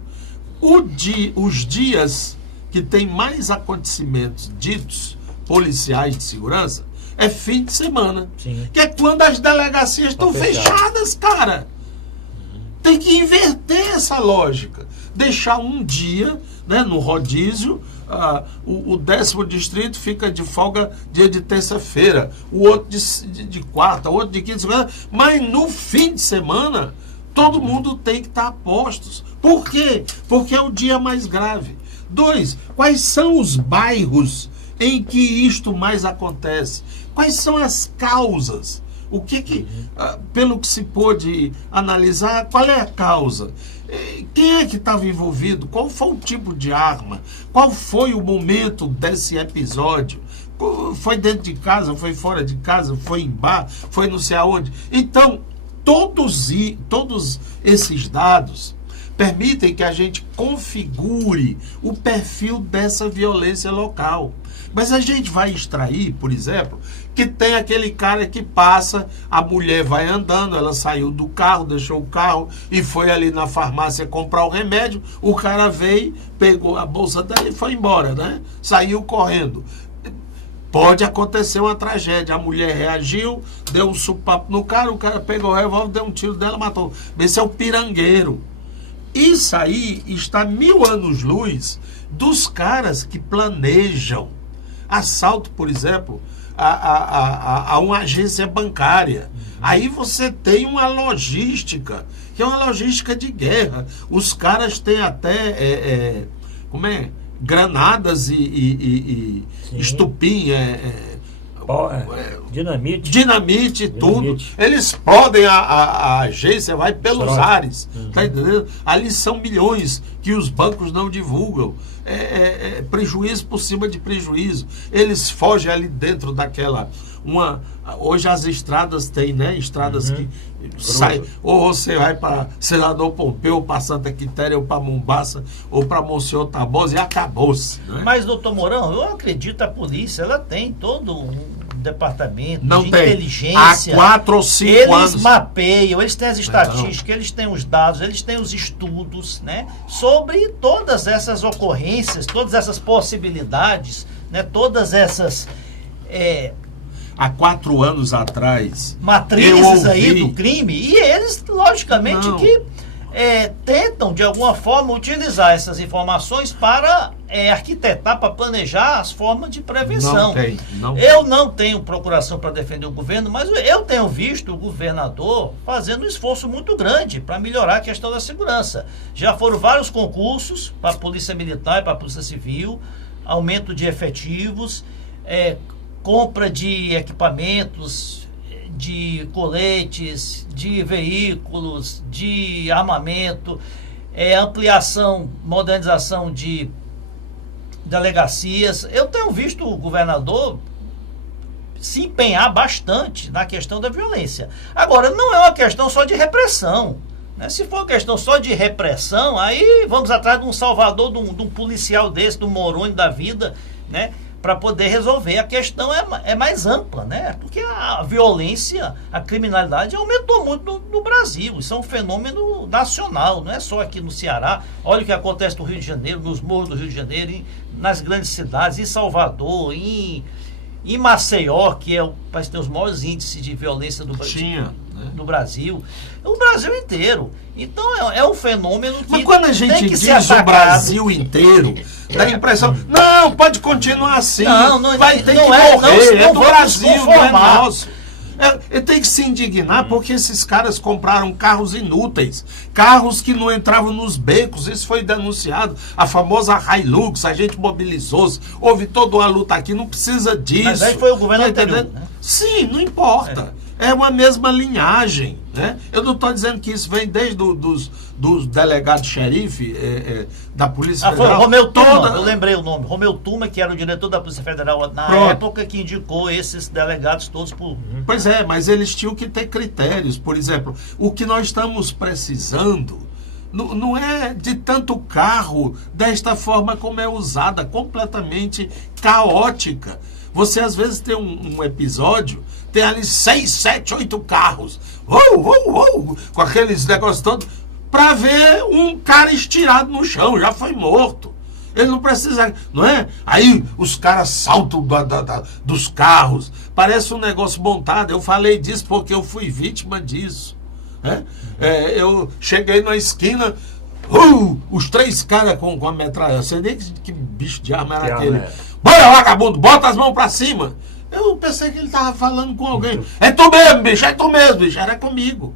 os dias que tem mais acontecimentos ditos policiais de segurança é fim de semana. Sim. Que é quando as delegacias estão fechadas, cara. Tem que inverter essa lógica. Deixar um dia, né, no rodízio, o 10º distrito fica de folga dia de terça-feira, o outro de quarta, o outro de quinta, mas no fim de semana todo mundo tem que estar a postos. Por quê? Porque é o dia mais grave. 2, quais são os bairros em que isto mais acontece? Quais são as causas? O que pelo que se pôde analisar, qual é a causa? Quem é que estava envolvido? Qual foi o tipo de arma? Qual foi o momento desse episódio? Foi dentro de casa? Foi fora de casa? Foi em bar? Foi não sei aonde? Então, todos esses dados permitem que a gente configure o perfil dessa violência local. Mas a gente vai extrair, por exemplo, que tem aquele cara que passa, a mulher vai andando, ela saiu do carro, deixou o carro e foi ali na farmácia comprar o remédio, o cara veio, pegou a bolsa dela e foi embora, né? Saiu correndo. Pode acontecer uma tragédia, a mulher reagiu, deu um supapo no cara, o cara pegou o revólver, deu um tiro dela, matou. Esse é o pirangueiro. Isso aí está 1000 anos-luz dos caras que planejam assalto, por exemplo, a uma agência bancária. Aí você tem uma logística, que é uma logística de guerra. Os caras têm até granadas e estupim, dinamite e tudo. Eles podem, a agência vai pelos ares, tá entendendo? Ali são milhões que os bancos não divulgam. Prejuízo por cima de prejuízo. Eles fogem ali dentro daquela... Hoje as estradas têm, né? Estradas que saem... Ou você vai para Senador Pompeu, ou para Santa Quitéria, ou para Mombaça, ou para Monsenhor Tabosa, e acabou-se. Né? Mas, doutor Mourão, eu acredito que a polícia, ela tem todo um departamento não de tem. Inteligência. Há 4 ou 5 anos. Eles mapeiam, eles têm as estatísticas, eles têm os dados, eles têm os estudos, né? Sobre todas essas ocorrências, todas essas possibilidades, né? Todas essas... Há 4 anos atrás, matrizes aí do crime, e eles, logicamente, Não. que tentam, de alguma forma, utilizar essas informações para arquitetar, para planejar as formas de prevenção. Eu não tenho procuração para defender o governo, mas eu tenho visto o governador fazendo um esforço muito grande para melhorar a questão da segurança. Já foram vários concursos para a Polícia Militar e para a Polícia Civil, aumento de efetivos, compra de equipamentos, de coletes, de veículos, de armamento, ampliação, modernização de delegacias. Eu tenho visto o governador se empenhar bastante na questão da violência. Agora, não é uma questão só de repressão, né? Se for uma questão só de repressão, aí vamos atrás de um salvador, de um policial desse, do Moroni da vida, né? Para poder resolver. A questão é mais ampla, né? Porque a violência, a criminalidade aumentou muito no Brasil. Isso é um fenômeno nacional, não é só aqui no Ceará. Olha o que acontece no Rio de Janeiro, nos morros do Rio de Janeiro, nas grandes cidades, em Salvador, em Maceió, que parece que tem os maiores índices de violência do Brasil. O Brasil inteiro. Então é um fenômeno que... Mas quando a gente tem que diz ser atacado, o Brasil inteiro, dá a impressão, não, pode continuar assim, vai ter que morrer, é do Brasil, não é nosso. Ele tem que se indignar porque esses caras compraram carros inúteis, carros que não entravam nos becos. Isso foi denunciado, a famosa Hilux. A gente mobilizou-se, houve toda uma luta aqui, não precisa disso. Mas aí foi o governo anterior, né? Sim, não importa. É uma mesma linhagem, né? Eu não estou dizendo que isso vem desde dos delegados xerife da Polícia Federal. Foi o Romeu Tuma, eu lembrei o nome. Romeu Tuma, que era o diretor da Polícia Federal na época, que indicou esses delegados todos por... Pois mas eles tinham que ter critérios. Por exemplo, o que nós estamos precisando não é de tanto carro desta forma como é usada, completamente caótica. Você às vezes tem um episódio, tem ali 6, 7, 8 carros, com aqueles negócios todos, para ver um cara estirado no chão, já foi morto. Ele não precisa, não é? Aí os caras saltam dos carros, parece um negócio montado. Eu falei disso porque eu fui vítima disso. Né? Eu cheguei na esquina, os 3 caras com a metralha, eu sei nem que bicho de arma era aquele. Bora, vagabundo, bota as mãos pra cima. Eu pensei que ele tava falando com alguém. É tu mesmo, bicho, era comigo.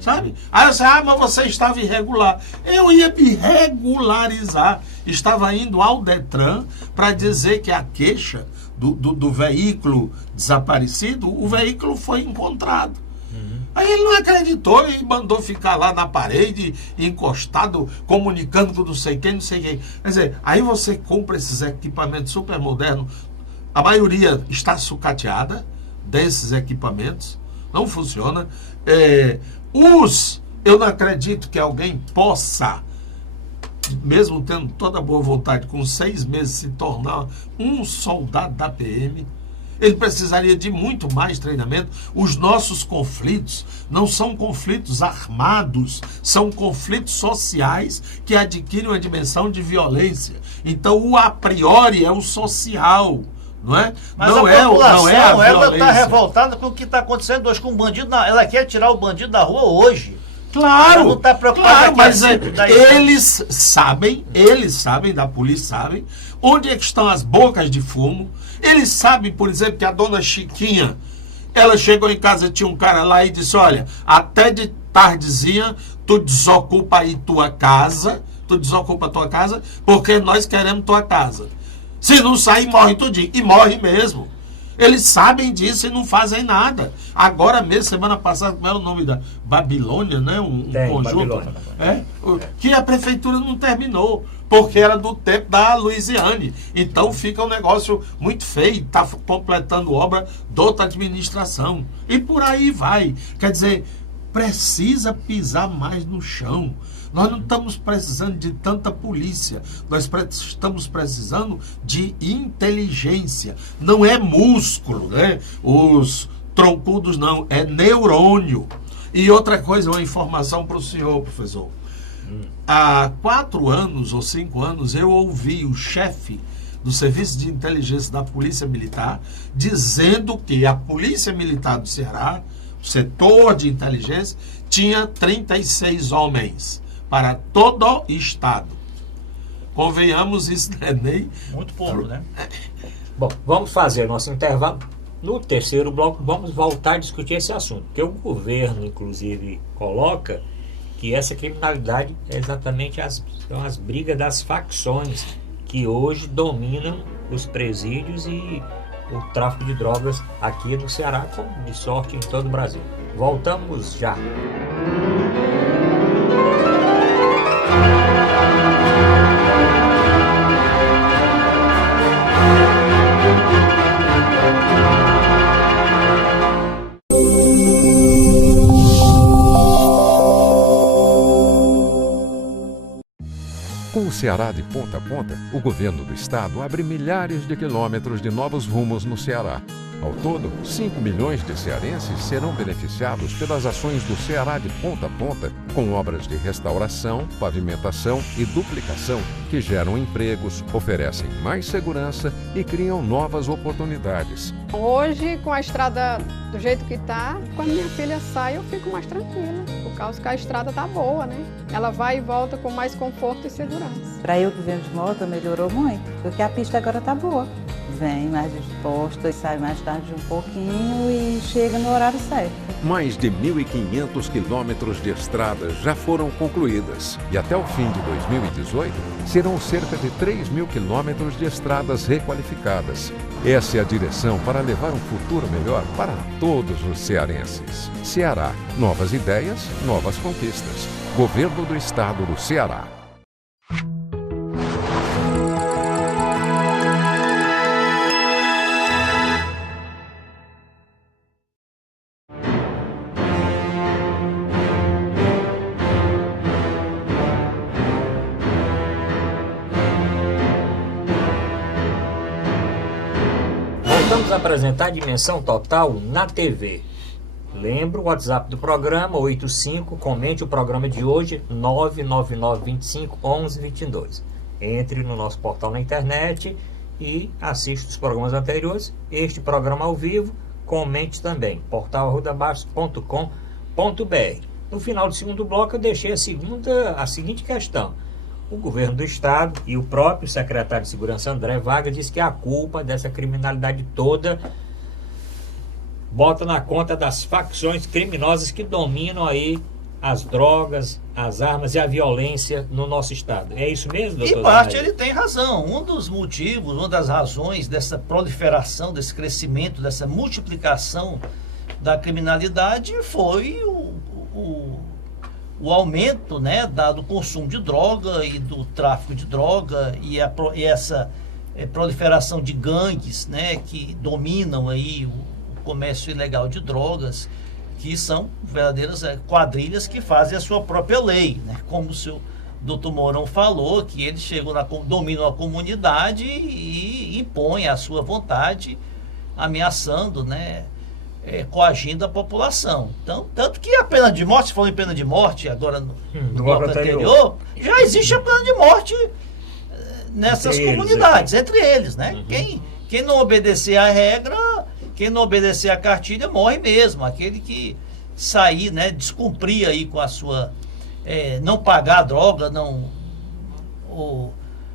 Sabe? Aí eu disse, mas você estava irregular. Eu ia me regularizar. Estava indo ao Detran para dizer que a queixa do veículo desaparecido, o veículo foi encontrado. Aí ele não acreditou e mandou ficar lá na parede, encostado, comunicando com não sei quem. Quer dizer, aí você compra esses equipamentos super modernos, a maioria está sucateada desses equipamentos, não funciona. Eu não acredito que alguém possa, mesmo tendo toda a boa vontade, com 6 meses se tornar um soldado da PM. Ele precisaria de muito mais treinamento. Os nossos conflitos não são conflitos armados, são conflitos sociais que adquirem uma dimensão de violência. Então, o a priori é o social, não é? Mas não a população, ela está violência. revoltada com o que está acontecendo hoje com o bandido. Ela quer tirar o bandido da rua hoje. Claro, ela não está preocupada, claro, mas eles sabem, da polícia sabem, onde é que estão as bocas de fumo. Eles sabem, por exemplo, que a dona Chiquinha, ela chegou em casa, tinha um cara lá e disse, olha, até de tardezinha, tu desocupa aí tua casa, porque nós queremos tua casa. Se não sair, morre tudinho. E morre mesmo. Eles sabem disso e não fazem nada. Agora mesmo, semana passada, como era o nome da Babilônia, né? Um conjunto. Que a prefeitura não terminou, porque era do tempo da Luiziane. Então fica um negócio muito feio, está completando obra de outra administração. E por aí vai. Quer dizer, precisa pisar mais no chão. Nós não estamos precisando de tanta polícia, nós estamos precisando de inteligência. Não é músculo, né? Os troncudos não, é neurônio. E outra coisa, uma informação para o senhor, professor. Há 4 anos ou 5 anos eu ouvi o chefe do Serviço de Inteligência da Polícia Militar dizendo que a Polícia Militar do Ceará, o setor de inteligência, tinha 36 homens para todo o estado. Convenhamos, isso não é nem... Muito pouco, né? Bom, vamos fazer nosso intervalo. No terceiro bloco, vamos voltar a discutir esse assunto, porque o governo, inclusive, coloca que essa criminalidade é exatamente são as brigas das facções que hoje dominam os presídios e o tráfico de drogas aqui no Ceará, como de sorte em todo o Brasil. Voltamos já. Com o Ceará de ponta a ponta, o governo do estado abre milhares de quilômetros de novos rumos no Ceará. Ao todo, 5 milhões de cearenses serão beneficiados pelas ações do Ceará de ponta a ponta, com obras de restauração, pavimentação e duplicação que geram empregos, oferecem mais segurança e criam novas oportunidades. Hoje, com a estrada do jeito que está, quando minha filha sai, eu fico mais tranquila, por causa que a estrada tá boa, né? Ela vai e volta com mais conforto e segurança. Para eu que venho de moto, melhorou muito, porque a pista agora tá boa. Vem mais disposta e sai mais tarde um pouquinho e chega no horário certo. Mais de 1.500 quilômetros de estradas já foram concluídas e até o fim de 2018 serão cerca de 3.000 quilômetros de estradas requalificadas. Essa é a direção para levar um futuro melhor para todos os cearenses. Ceará, novas ideias, novas conquistas. Governo do Estado do Ceará. Voltamos a apresentar a Dimensão Total na TV. Lembro o WhatsApp do programa, 85, comente o programa de hoje, 999251122. Entre no nosso portal na internet e assista os programas anteriores. Este programa ao vivo, comente também, portal@arrudabaixo.com.br. No final do segundo bloco eu deixei a seguinte questão. O governo do estado e o próprio secretário de Segurança, André Vargas, diz que a culpa dessa criminalidade toda bota na conta das facções criminosas que dominam aí as drogas, as armas e a violência no nosso estado. É isso mesmo, doutor? Em parte ele tem razão. Um dos motivos, uma das razões dessa proliferação, desse crescimento, dessa multiplicação da criminalidade foi o aumento, né, do consumo de droga e do tráfico de droga e essa proliferação de gangues, né, que dominam aí o comércio ilegal de drogas, que são verdadeiras quadrilhas que fazem a sua própria lei, né? Como o seu doutor Mourão falou, que eles dominam a comunidade e impõem a sua vontade, ameaçando, né, coagindo a população. Então, tanto que a pena de morte, se falou em pena de morte agora no bloco anterior, já existe a pena de morte nessas comunidades, entre eles, né? Uhum. Quem não obedecer à regra, quem não obedecer à cartilha morre mesmo. Aquele que sair, né, descumprir aí com a sua, não pagar a droga,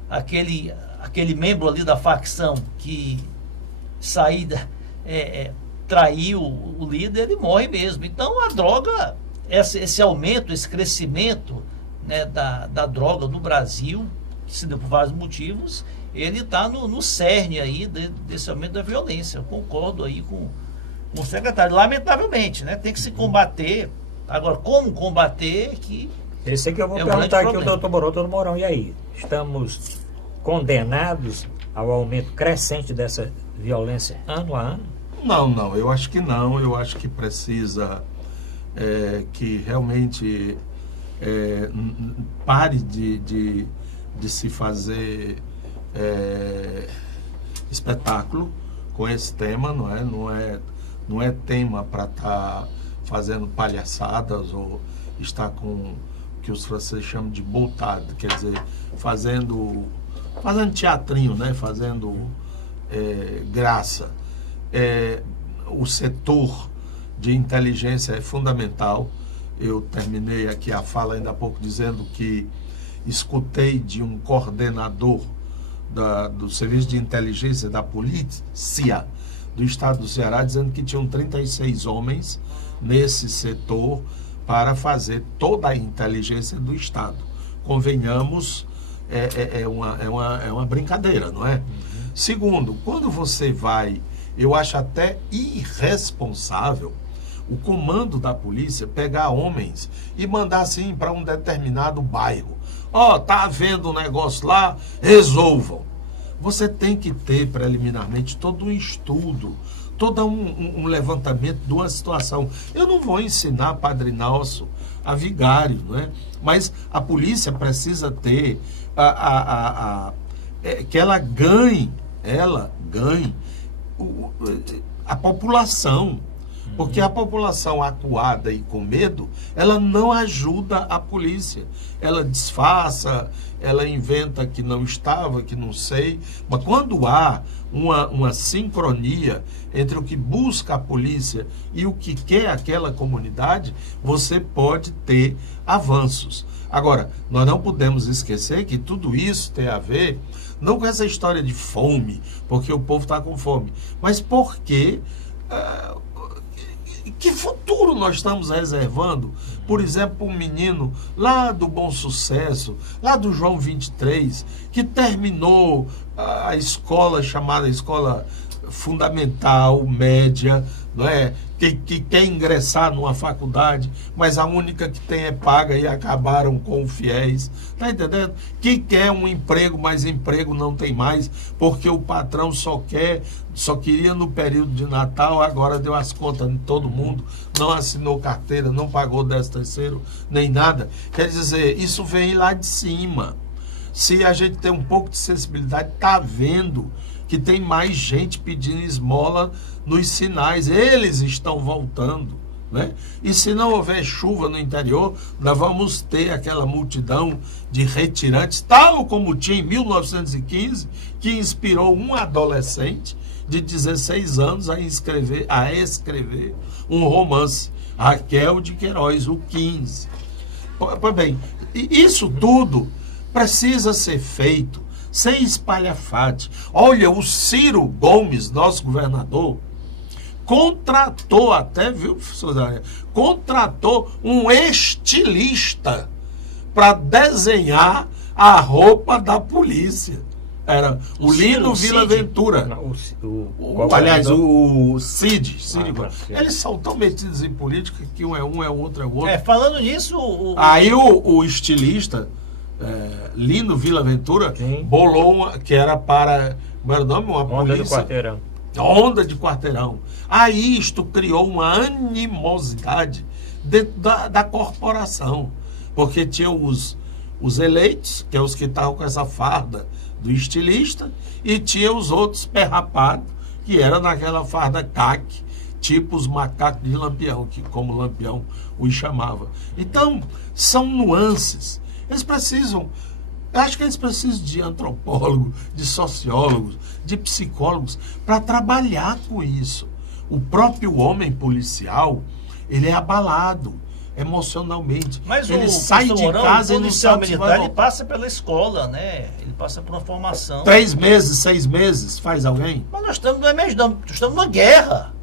aquele membro ali da facção que sair, trair o líder, ele morre mesmo. Então a droga, esse aumento, esse crescimento, né, da droga no Brasil, que se deu por vários motivos, ele está no cerne aí desse aumento da violência. Eu concordo aí com o secretário. Lamentavelmente, né? Tem que se combater. Agora, como combater, que esse aqui eu vou perguntar aqui ao doutor Mourão. E aí? Estamos condenados ao aumento crescente dessa violência ano a ano? Não. Eu acho que não. Eu acho que precisa que realmente pare de se fazer espetáculo com esse tema, não é tema para estar fazendo palhaçadas ou estar com o que os franceses chamam de boutade, quer dizer, fazendo teatrinho, né? Fazendo graça. O setor de inteligência é fundamental. Eu terminei aqui a fala ainda há pouco dizendo que escutei de um coordenador do Serviço de Inteligência da Polícia do Estado do Ceará, dizendo que tinham 36 homens nesse setor para fazer toda a inteligência do Estado. Convenhamos, é uma brincadeira, não é? Uhum. Segundo, quando você vai, eu acho até irresponsável o comando da polícia pegar homens e mandar assim para um determinado bairro. Tá havendo um negócio lá, resolvam. Você tem que ter preliminarmente todo um estudo, todo um levantamento de uma situação. Eu não vou ensinar Padre Nosso a vigário, não é? Mas a polícia precisa ter que ela ganhe a população. Porque a população acuada e com medo, ela não ajuda a polícia. Ela disfarça, ela inventa que não estava, que não sei. Mas quando há uma sincronia entre o que busca a polícia e o que quer aquela comunidade, você pode ter avanços. Agora, nós não podemos esquecer que tudo isso tem a ver, não com essa história de fome, porque o povo está com fome, mas porque... que futuro nós estamos reservando, por exemplo, um menino lá do Bom Sucesso, lá do João 23, que terminou a escola chamada Escola Fundamental, Média, não é? Que quer ingressar numa faculdade, mas a única que tem é paga e acabaram com o FIES, tá entendendo? Que quer um emprego, mas emprego não tem mais, porque o patrão só queria no período de Natal, agora deu as contas de todo mundo, não assinou carteira, não pagou 13º, nem nada. Quer dizer, isso vem lá de cima. se a gente tem um pouco de sensibilidade, está vendo que tem mais gente pedindo esmola nos sinais. Eles estão voltando, né? E se não houver chuva no interior, nós vamos ter aquela multidão de retirantes, tal como tinha em 1915, que inspirou um adolescente de 16 anos a escrever um romance, Raquel de Queiroz, o 15. Pois bem, isso tudo precisa ser feito sem espalhafate. Olha, o Ciro Gomes, nosso governador, contratou até, viu, professor Daniel? Contratou um estilista para desenhar a roupa da polícia. Era o Lino Vila Ventura. Aliás, o Cid. Eles são tão metidos em política que um é um, é o outro é o outro. Falando nisso... Aí o estilista, Lino Vila Ventura, bolou uma, que era para... Como era o nome? Uma Onda polícia. de quarteirão. Onda de quarteirão. Aí isto criou uma animosidade dentro da corporação. Porque tinha os eleitos, que é os que estavam com essa farda do estilista, e tinha os outros perrapados, que era naquela farda caque, tipo os macacos de Lampião, que como Lampião os chamava. Então, são nuances. Eles precisam, eu acho que eles precisam de antropólogos, de sociólogos, de psicólogos, para trabalhar com isso. O próprio homem policial, ele é abalado emocionalmente. Mas ele o sai de casa e não sabe se vai militar, ele voltar. passa pela escola, né? Ele passa por uma formação. 3 meses, 6 meses, faz alguém? Mas nós estamos, não é mesmo, nós estamos numa guerra.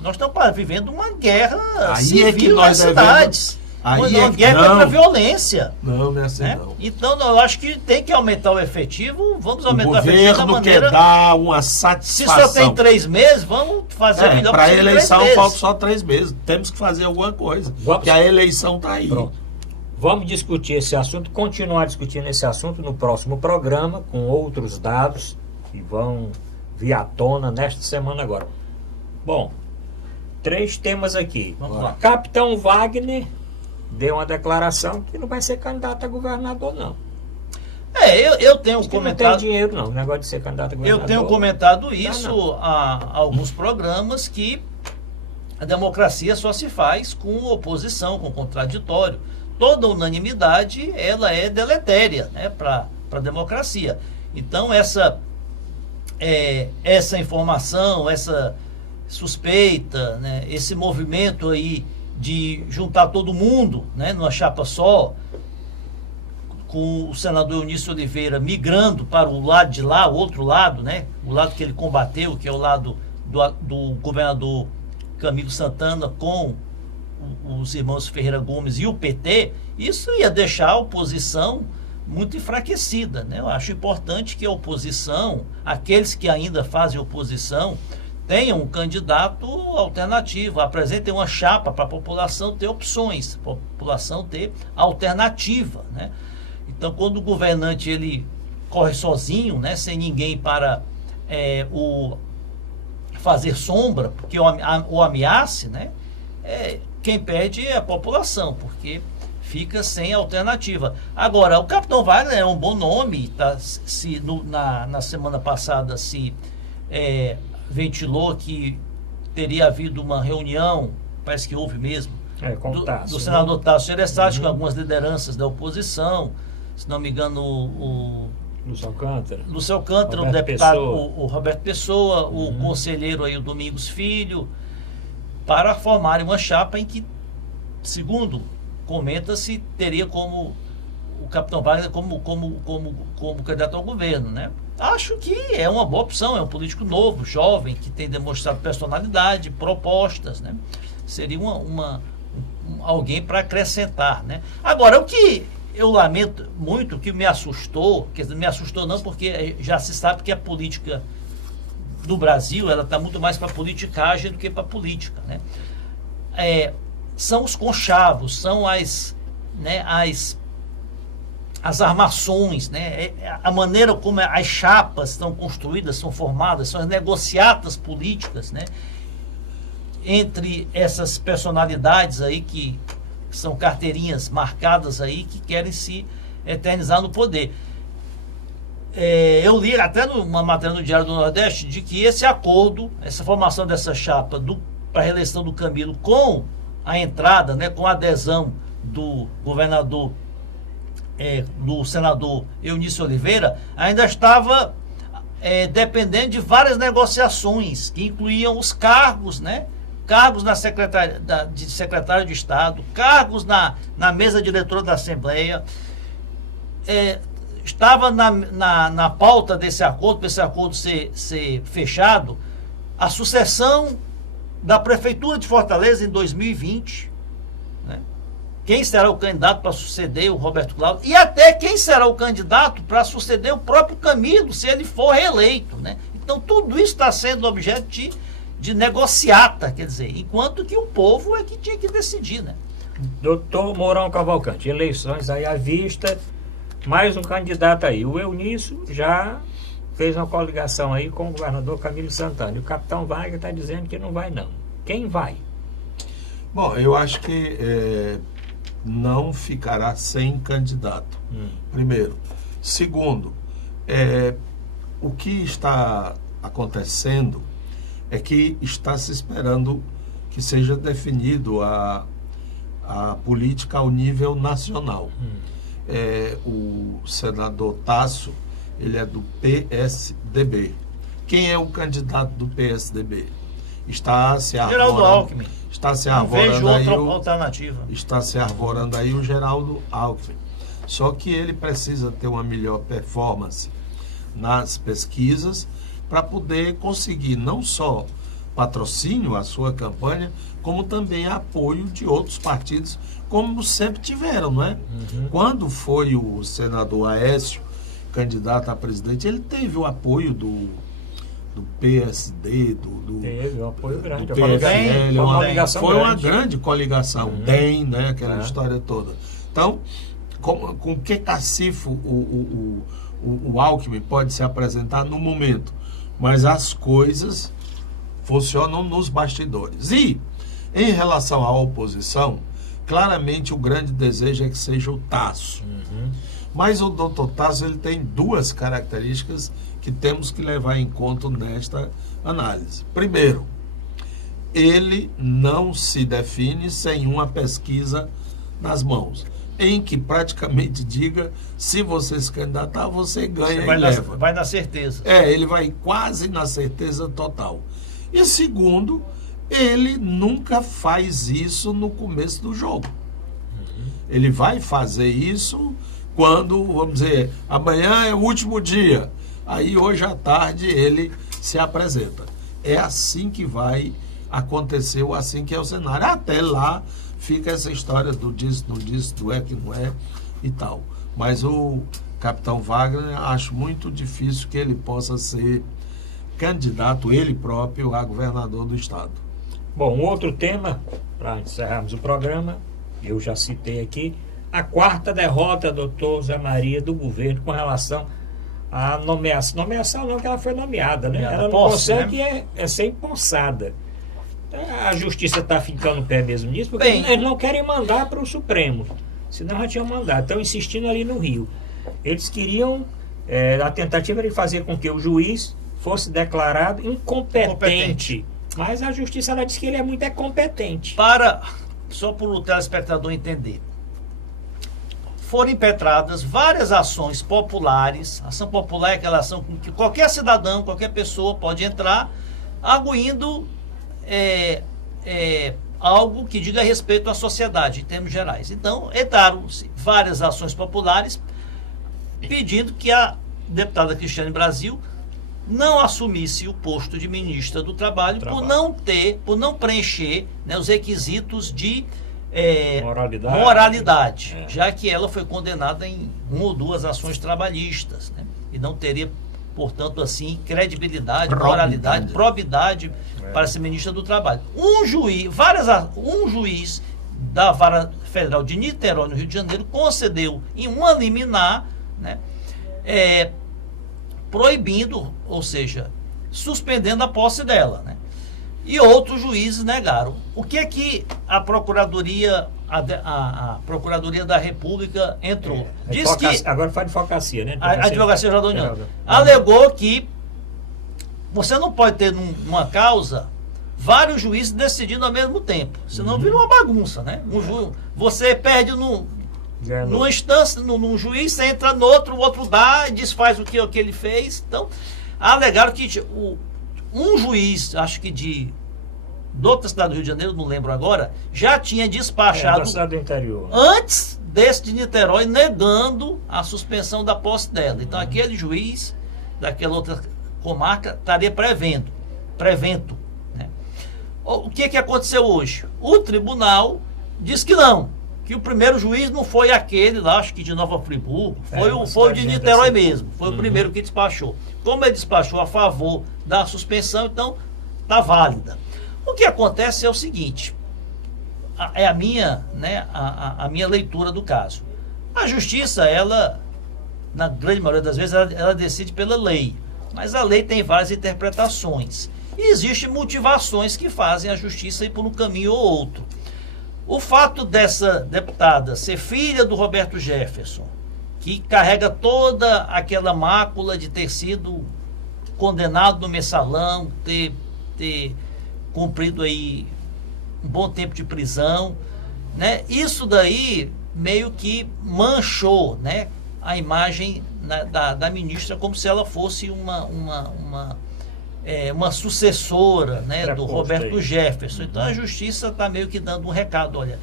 Nós estamos vivendo uma guerra Aí civil é que nós nas cidades. Uma guerra contra a violência. Não é assim, né? não. Então, eu acho que tem que aumentar o efetivo. Vamos O aumentar o efetivo da governo maneira... quer dar uma Se satisfação. só tem 3 meses, vamos fazer melhor Para a possível em 3 eleição meses. faltam só 3 meses. Temos que fazer alguma coisa. Porque a eleição está aí. Pronto. Vamos discutir esse assunto, continuar discutindo esse assunto no próximo programa, com outros dados que vão vir à tona nesta semana agora. Bom, 3 temas aqui. Vamos lá. Capitão Wagner deu uma declaração que não vai ser candidato a governador, não. Eu tenho Diz que comentado... não tem dinheiro, não, o negócio de ser candidato a governador. Eu tenho comentado isso não. há alguns programas, que a democracia só se faz com oposição, com contraditório. Toda unanimidade, ela é deletéria, né, para a democracia. Então, essa informação, essa suspeita, né, esse movimento aí de juntar todo mundo, né, numa chapa só, com o senador Eunício Oliveira migrando para o lado de lá, o outro lado, né, o lado que ele combateu, que é o lado do governador Camilo Santana com os irmãos Ferreira Gomes e o PT, isso ia deixar a oposição muito enfraquecida, né? Eu acho importante que a oposição, aqueles que ainda fazem oposição, tenham um candidato alternativo, apresentem uma chapa para a população ter opções, para a população ter alternativa, né? Então, quando o governante ele corre sozinho, né, sem ninguém para fazer sombra, porque o ameace, né, quem perde é a população, porque fica sem alternativa. Agora, o Capitão Wagner é um bom nome, tá? Na semana passada se ventilou que teria havido uma reunião, parece que houve mesmo, do senador Tasso Gereissati, com algumas lideranças da oposição, se não me engano o Lúcio Alcântara, o deputado o Roberto Pessoa, o conselheiro aí, o Domingos Filho, para formarem uma chapa em que, segundo comenta-se, teria como o Capitão Wagner como candidato ao governo, né? Acho que é uma boa opção, é um político novo, jovem, que tem demonstrado personalidade, propostas, né? Seria alguém para acrescentar, né? Agora, o que eu lamento muito, que me assustou, quer dizer, me assustou não, porque já se sabe que a política do Brasil, ela está muito mais para politicagem do que para política, né? São os conchavos, são as armações, né? A maneira como as chapas estão construídas, são formadas, são as negociatas políticas, né? Entre essas personalidades aí que são carteirinhas marcadas aí, que querem se eternizar no poder. eu li até numa matéria no Diário do Nordeste de que esse acordo, essa formação dessa chapa para a reeleição do Camilo com a entrada, né, com a adesão do governador, do senador Eunício Oliveira, ainda estava dependendo de várias negociações que incluíam os cargos, né? Cargos na de secretário de Estado, cargos na mesa diretora da Assembleia. Estava na pauta desse acordo, para esse acordo ser fechado, a sucessão da Prefeitura de Fortaleza em 2020, né? Quem será o candidato para suceder o Roberto Cláudio, e até quem será o candidato para suceder o próprio Camilo, se ele for reeleito, né? Então, tudo isso está sendo objeto de negociata, quer dizer, enquanto que o povo é que tinha que decidir, né? Doutor Mourão Cavalcante, eleições aí à vista, mais um candidato aí. O Eunício já fez uma coligação aí com o governador Camilo Santana. E o capitão Wagner está dizendo que não vai, não. Quem vai? Bom, eu acho que não ficará sem candidato. Primeiro. Segundo, o que está acontecendo é que está se esperando que seja definido a política ao nível nacional. O senador Tasso, ele é do PSDB. Quem é o candidato do PSDB? Está se arvorando. Geraldo Alckmin. Está se Não vejo arvorando outra alternativa. Está se arvorando aí o Geraldo Alckmin. Só que ele precisa ter uma melhor performance nas pesquisas para poder conseguir não só patrocínio à sua campanha, como também apoio de outros partidos, como sempre tiveram, não é? Quando foi o senador Aécio candidato a presidente, ele teve o apoio do PSD, teve um apoio grande. Do PFL, foi uma grande coligação, DEM, né? Aquela história toda. Então, com que cacifo o Alckmin pode se apresentar no momento? Mas as coisas funcionam nos bastidores. E, em relação à oposição, claramente o grande desejo é que seja o Tasso. Mas o doutor Tasso, ele tem duas características que temos que levar em conta nesta análise. Primeiro, ele não se define sem uma pesquisa nas mãos, em que praticamente diga, se você se candidatar, você ganha e leva. Vai na certeza. Ele vai quase na certeza total. E segundo, ele nunca faz isso no começo do jogo. Ele vai fazer isso quando, vamos dizer, amanhã é o último dia. Aí hoje à tarde ele se apresenta. É assim que vai acontecer, ou assim que é o cenário. Até lá fica essa história do disse, não disse, do que não é e tal. Mas o capitão Wagner, acho muito difícil que ele possa ser candidato, ele próprio, a governador do estado. Bom, um outro tema, para encerrarmos o programa, eu já citei aqui, a quarta derrota, doutor Zé Maria, do governo com relação à nomeação. Nomeação não, que ela foi nomeada, né? Ela não consegue ser empossada. A justiça está ficando pé mesmo nisso, porque eles não querem mandar para o Supremo, senão já tinham mandado. Estão insistindo ali no Rio. Eles queriam, a tentativa era de fazer com que o juiz fosse declarado incompetente. Mas a justiça ela diz que ele é muito competente. Só para o telespectador entender, foram impetradas várias ações populares. Ação popular é aquela ação com que qualquer cidadão, qualquer pessoa pode entrar, arguindo algo que diga respeito à sociedade, em termos gerais. Então, entraram-se várias ações populares pedindo que a deputada Cristiane Brasil não assumisse o posto de ministra do Trabalho. Por não preencher, né, os requisitos de moralidade, já que ela foi condenada em uma ou duas ações trabalhistas, né, e não teria, portanto, assim, credibilidade, moralidade, probidade para ser ministra do Trabalho. Um juiz da Vara Federal de Niterói, no Rio de Janeiro, concedeu em uma liminar, né, proibindo, ou seja, suspendendo a posse dela, né? E outros juízes negaram. O que é que a Procuradoria a Procuradoria da República entrou. Diz agora faz advocacia, né? A Advocacia Geral da União alegou que você não pode ter numa causa vários juízes decidindo ao mesmo tempo, senão vira uma bagunça, né? Você perde numa instância, num juiz, você entra no outro, o outro dá e desfaz o que ele fez. Então, alegaram que um juiz, acho que de outra cidade do Rio de Janeiro, não lembro agora, já tinha despachado da cidade do interior, antes desse de Niterói, negando a suspensão da posse dela. Então, aquele juiz daquela outra comarca estaria prevento. Né? O que aconteceu hoje? O tribunal diz que não, que o primeiro juiz não foi aquele lá, acho que de Nova Friburgo, foi o de Niterói mesmo, foi o primeiro que despachou. Como ele despachou a favor da suspensão, então está válida. O que acontece é o seguinte, é a minha leitura do caso. A justiça, ela, na grande maioria das vezes, ela decide pela lei, mas a lei tem várias interpretações. E existem motivações que fazem a justiça ir por um caminho ou outro. O fato dessa deputada ser filha do Roberto Jefferson, que carrega toda aquela mácula de ter sido condenado no mensalão, ter cumprido aí um bom tempo de prisão, né? Isso daí meio que manchou, né, a imagem da ministra, como se ela fosse uma sucessora, né, do Roberto Jefferson. Então a justiça está meio que dando um recado, olha,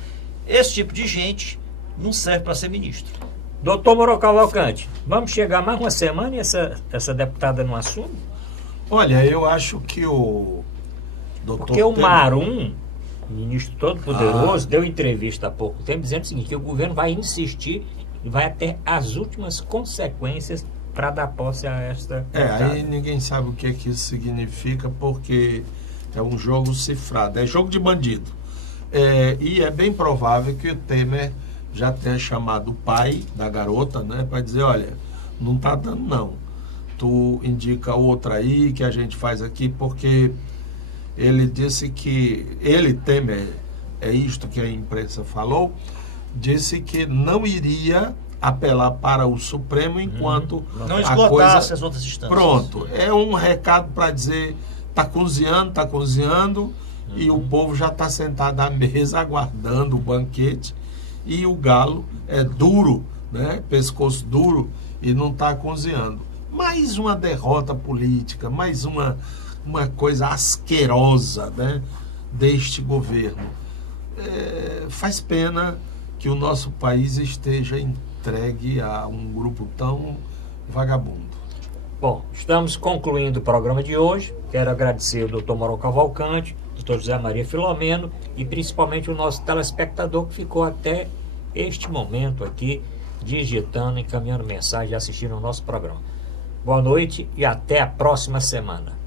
esse tipo de gente não serve para ser ministro. Doutor Mourão Cavalcante, vamos chegar mais uma semana e essa deputada não assume? Olha, eu acho que o doutor... Porque o Marum, ministro todo poderoso, deu entrevista há pouco tempo dizendo o seguinte, que o governo vai insistir e vai até as últimas consequências para dar posse a esta... aí ninguém sabe o que isso significa, porque é um jogo cifrado, é jogo de bandido. E é bem provável que o Temer já tenha chamado o pai da garota, né, para dizer, olha, não tá dando não. Tu indica outra aí que a gente faz aqui, porque ele disse que Temer, é isto que a imprensa falou, disse que não iria apelar para o Supremo enquanto não esgotasse as outras instâncias. Pronto, é um recado para dizer, tá cozinhando, e o povo já está sentado à mesa aguardando o banquete, e o galo é duro, né, pescoço duro, e não está cozinhando. Mais uma derrota política, mais uma coisa asquerosa, né, deste governo. Faz pena que o nosso país esteja entregue a um grupo tão vagabundo. Bom, estamos concluindo o programa de hoje. Quero agradecer ao doutor Mourão Cavalcante, doutor José Maria Filomeno e principalmente o nosso telespectador que ficou até este momento aqui digitando, encaminhando mensagem e assistindo ao nosso programa. Boa noite e até a próxima semana.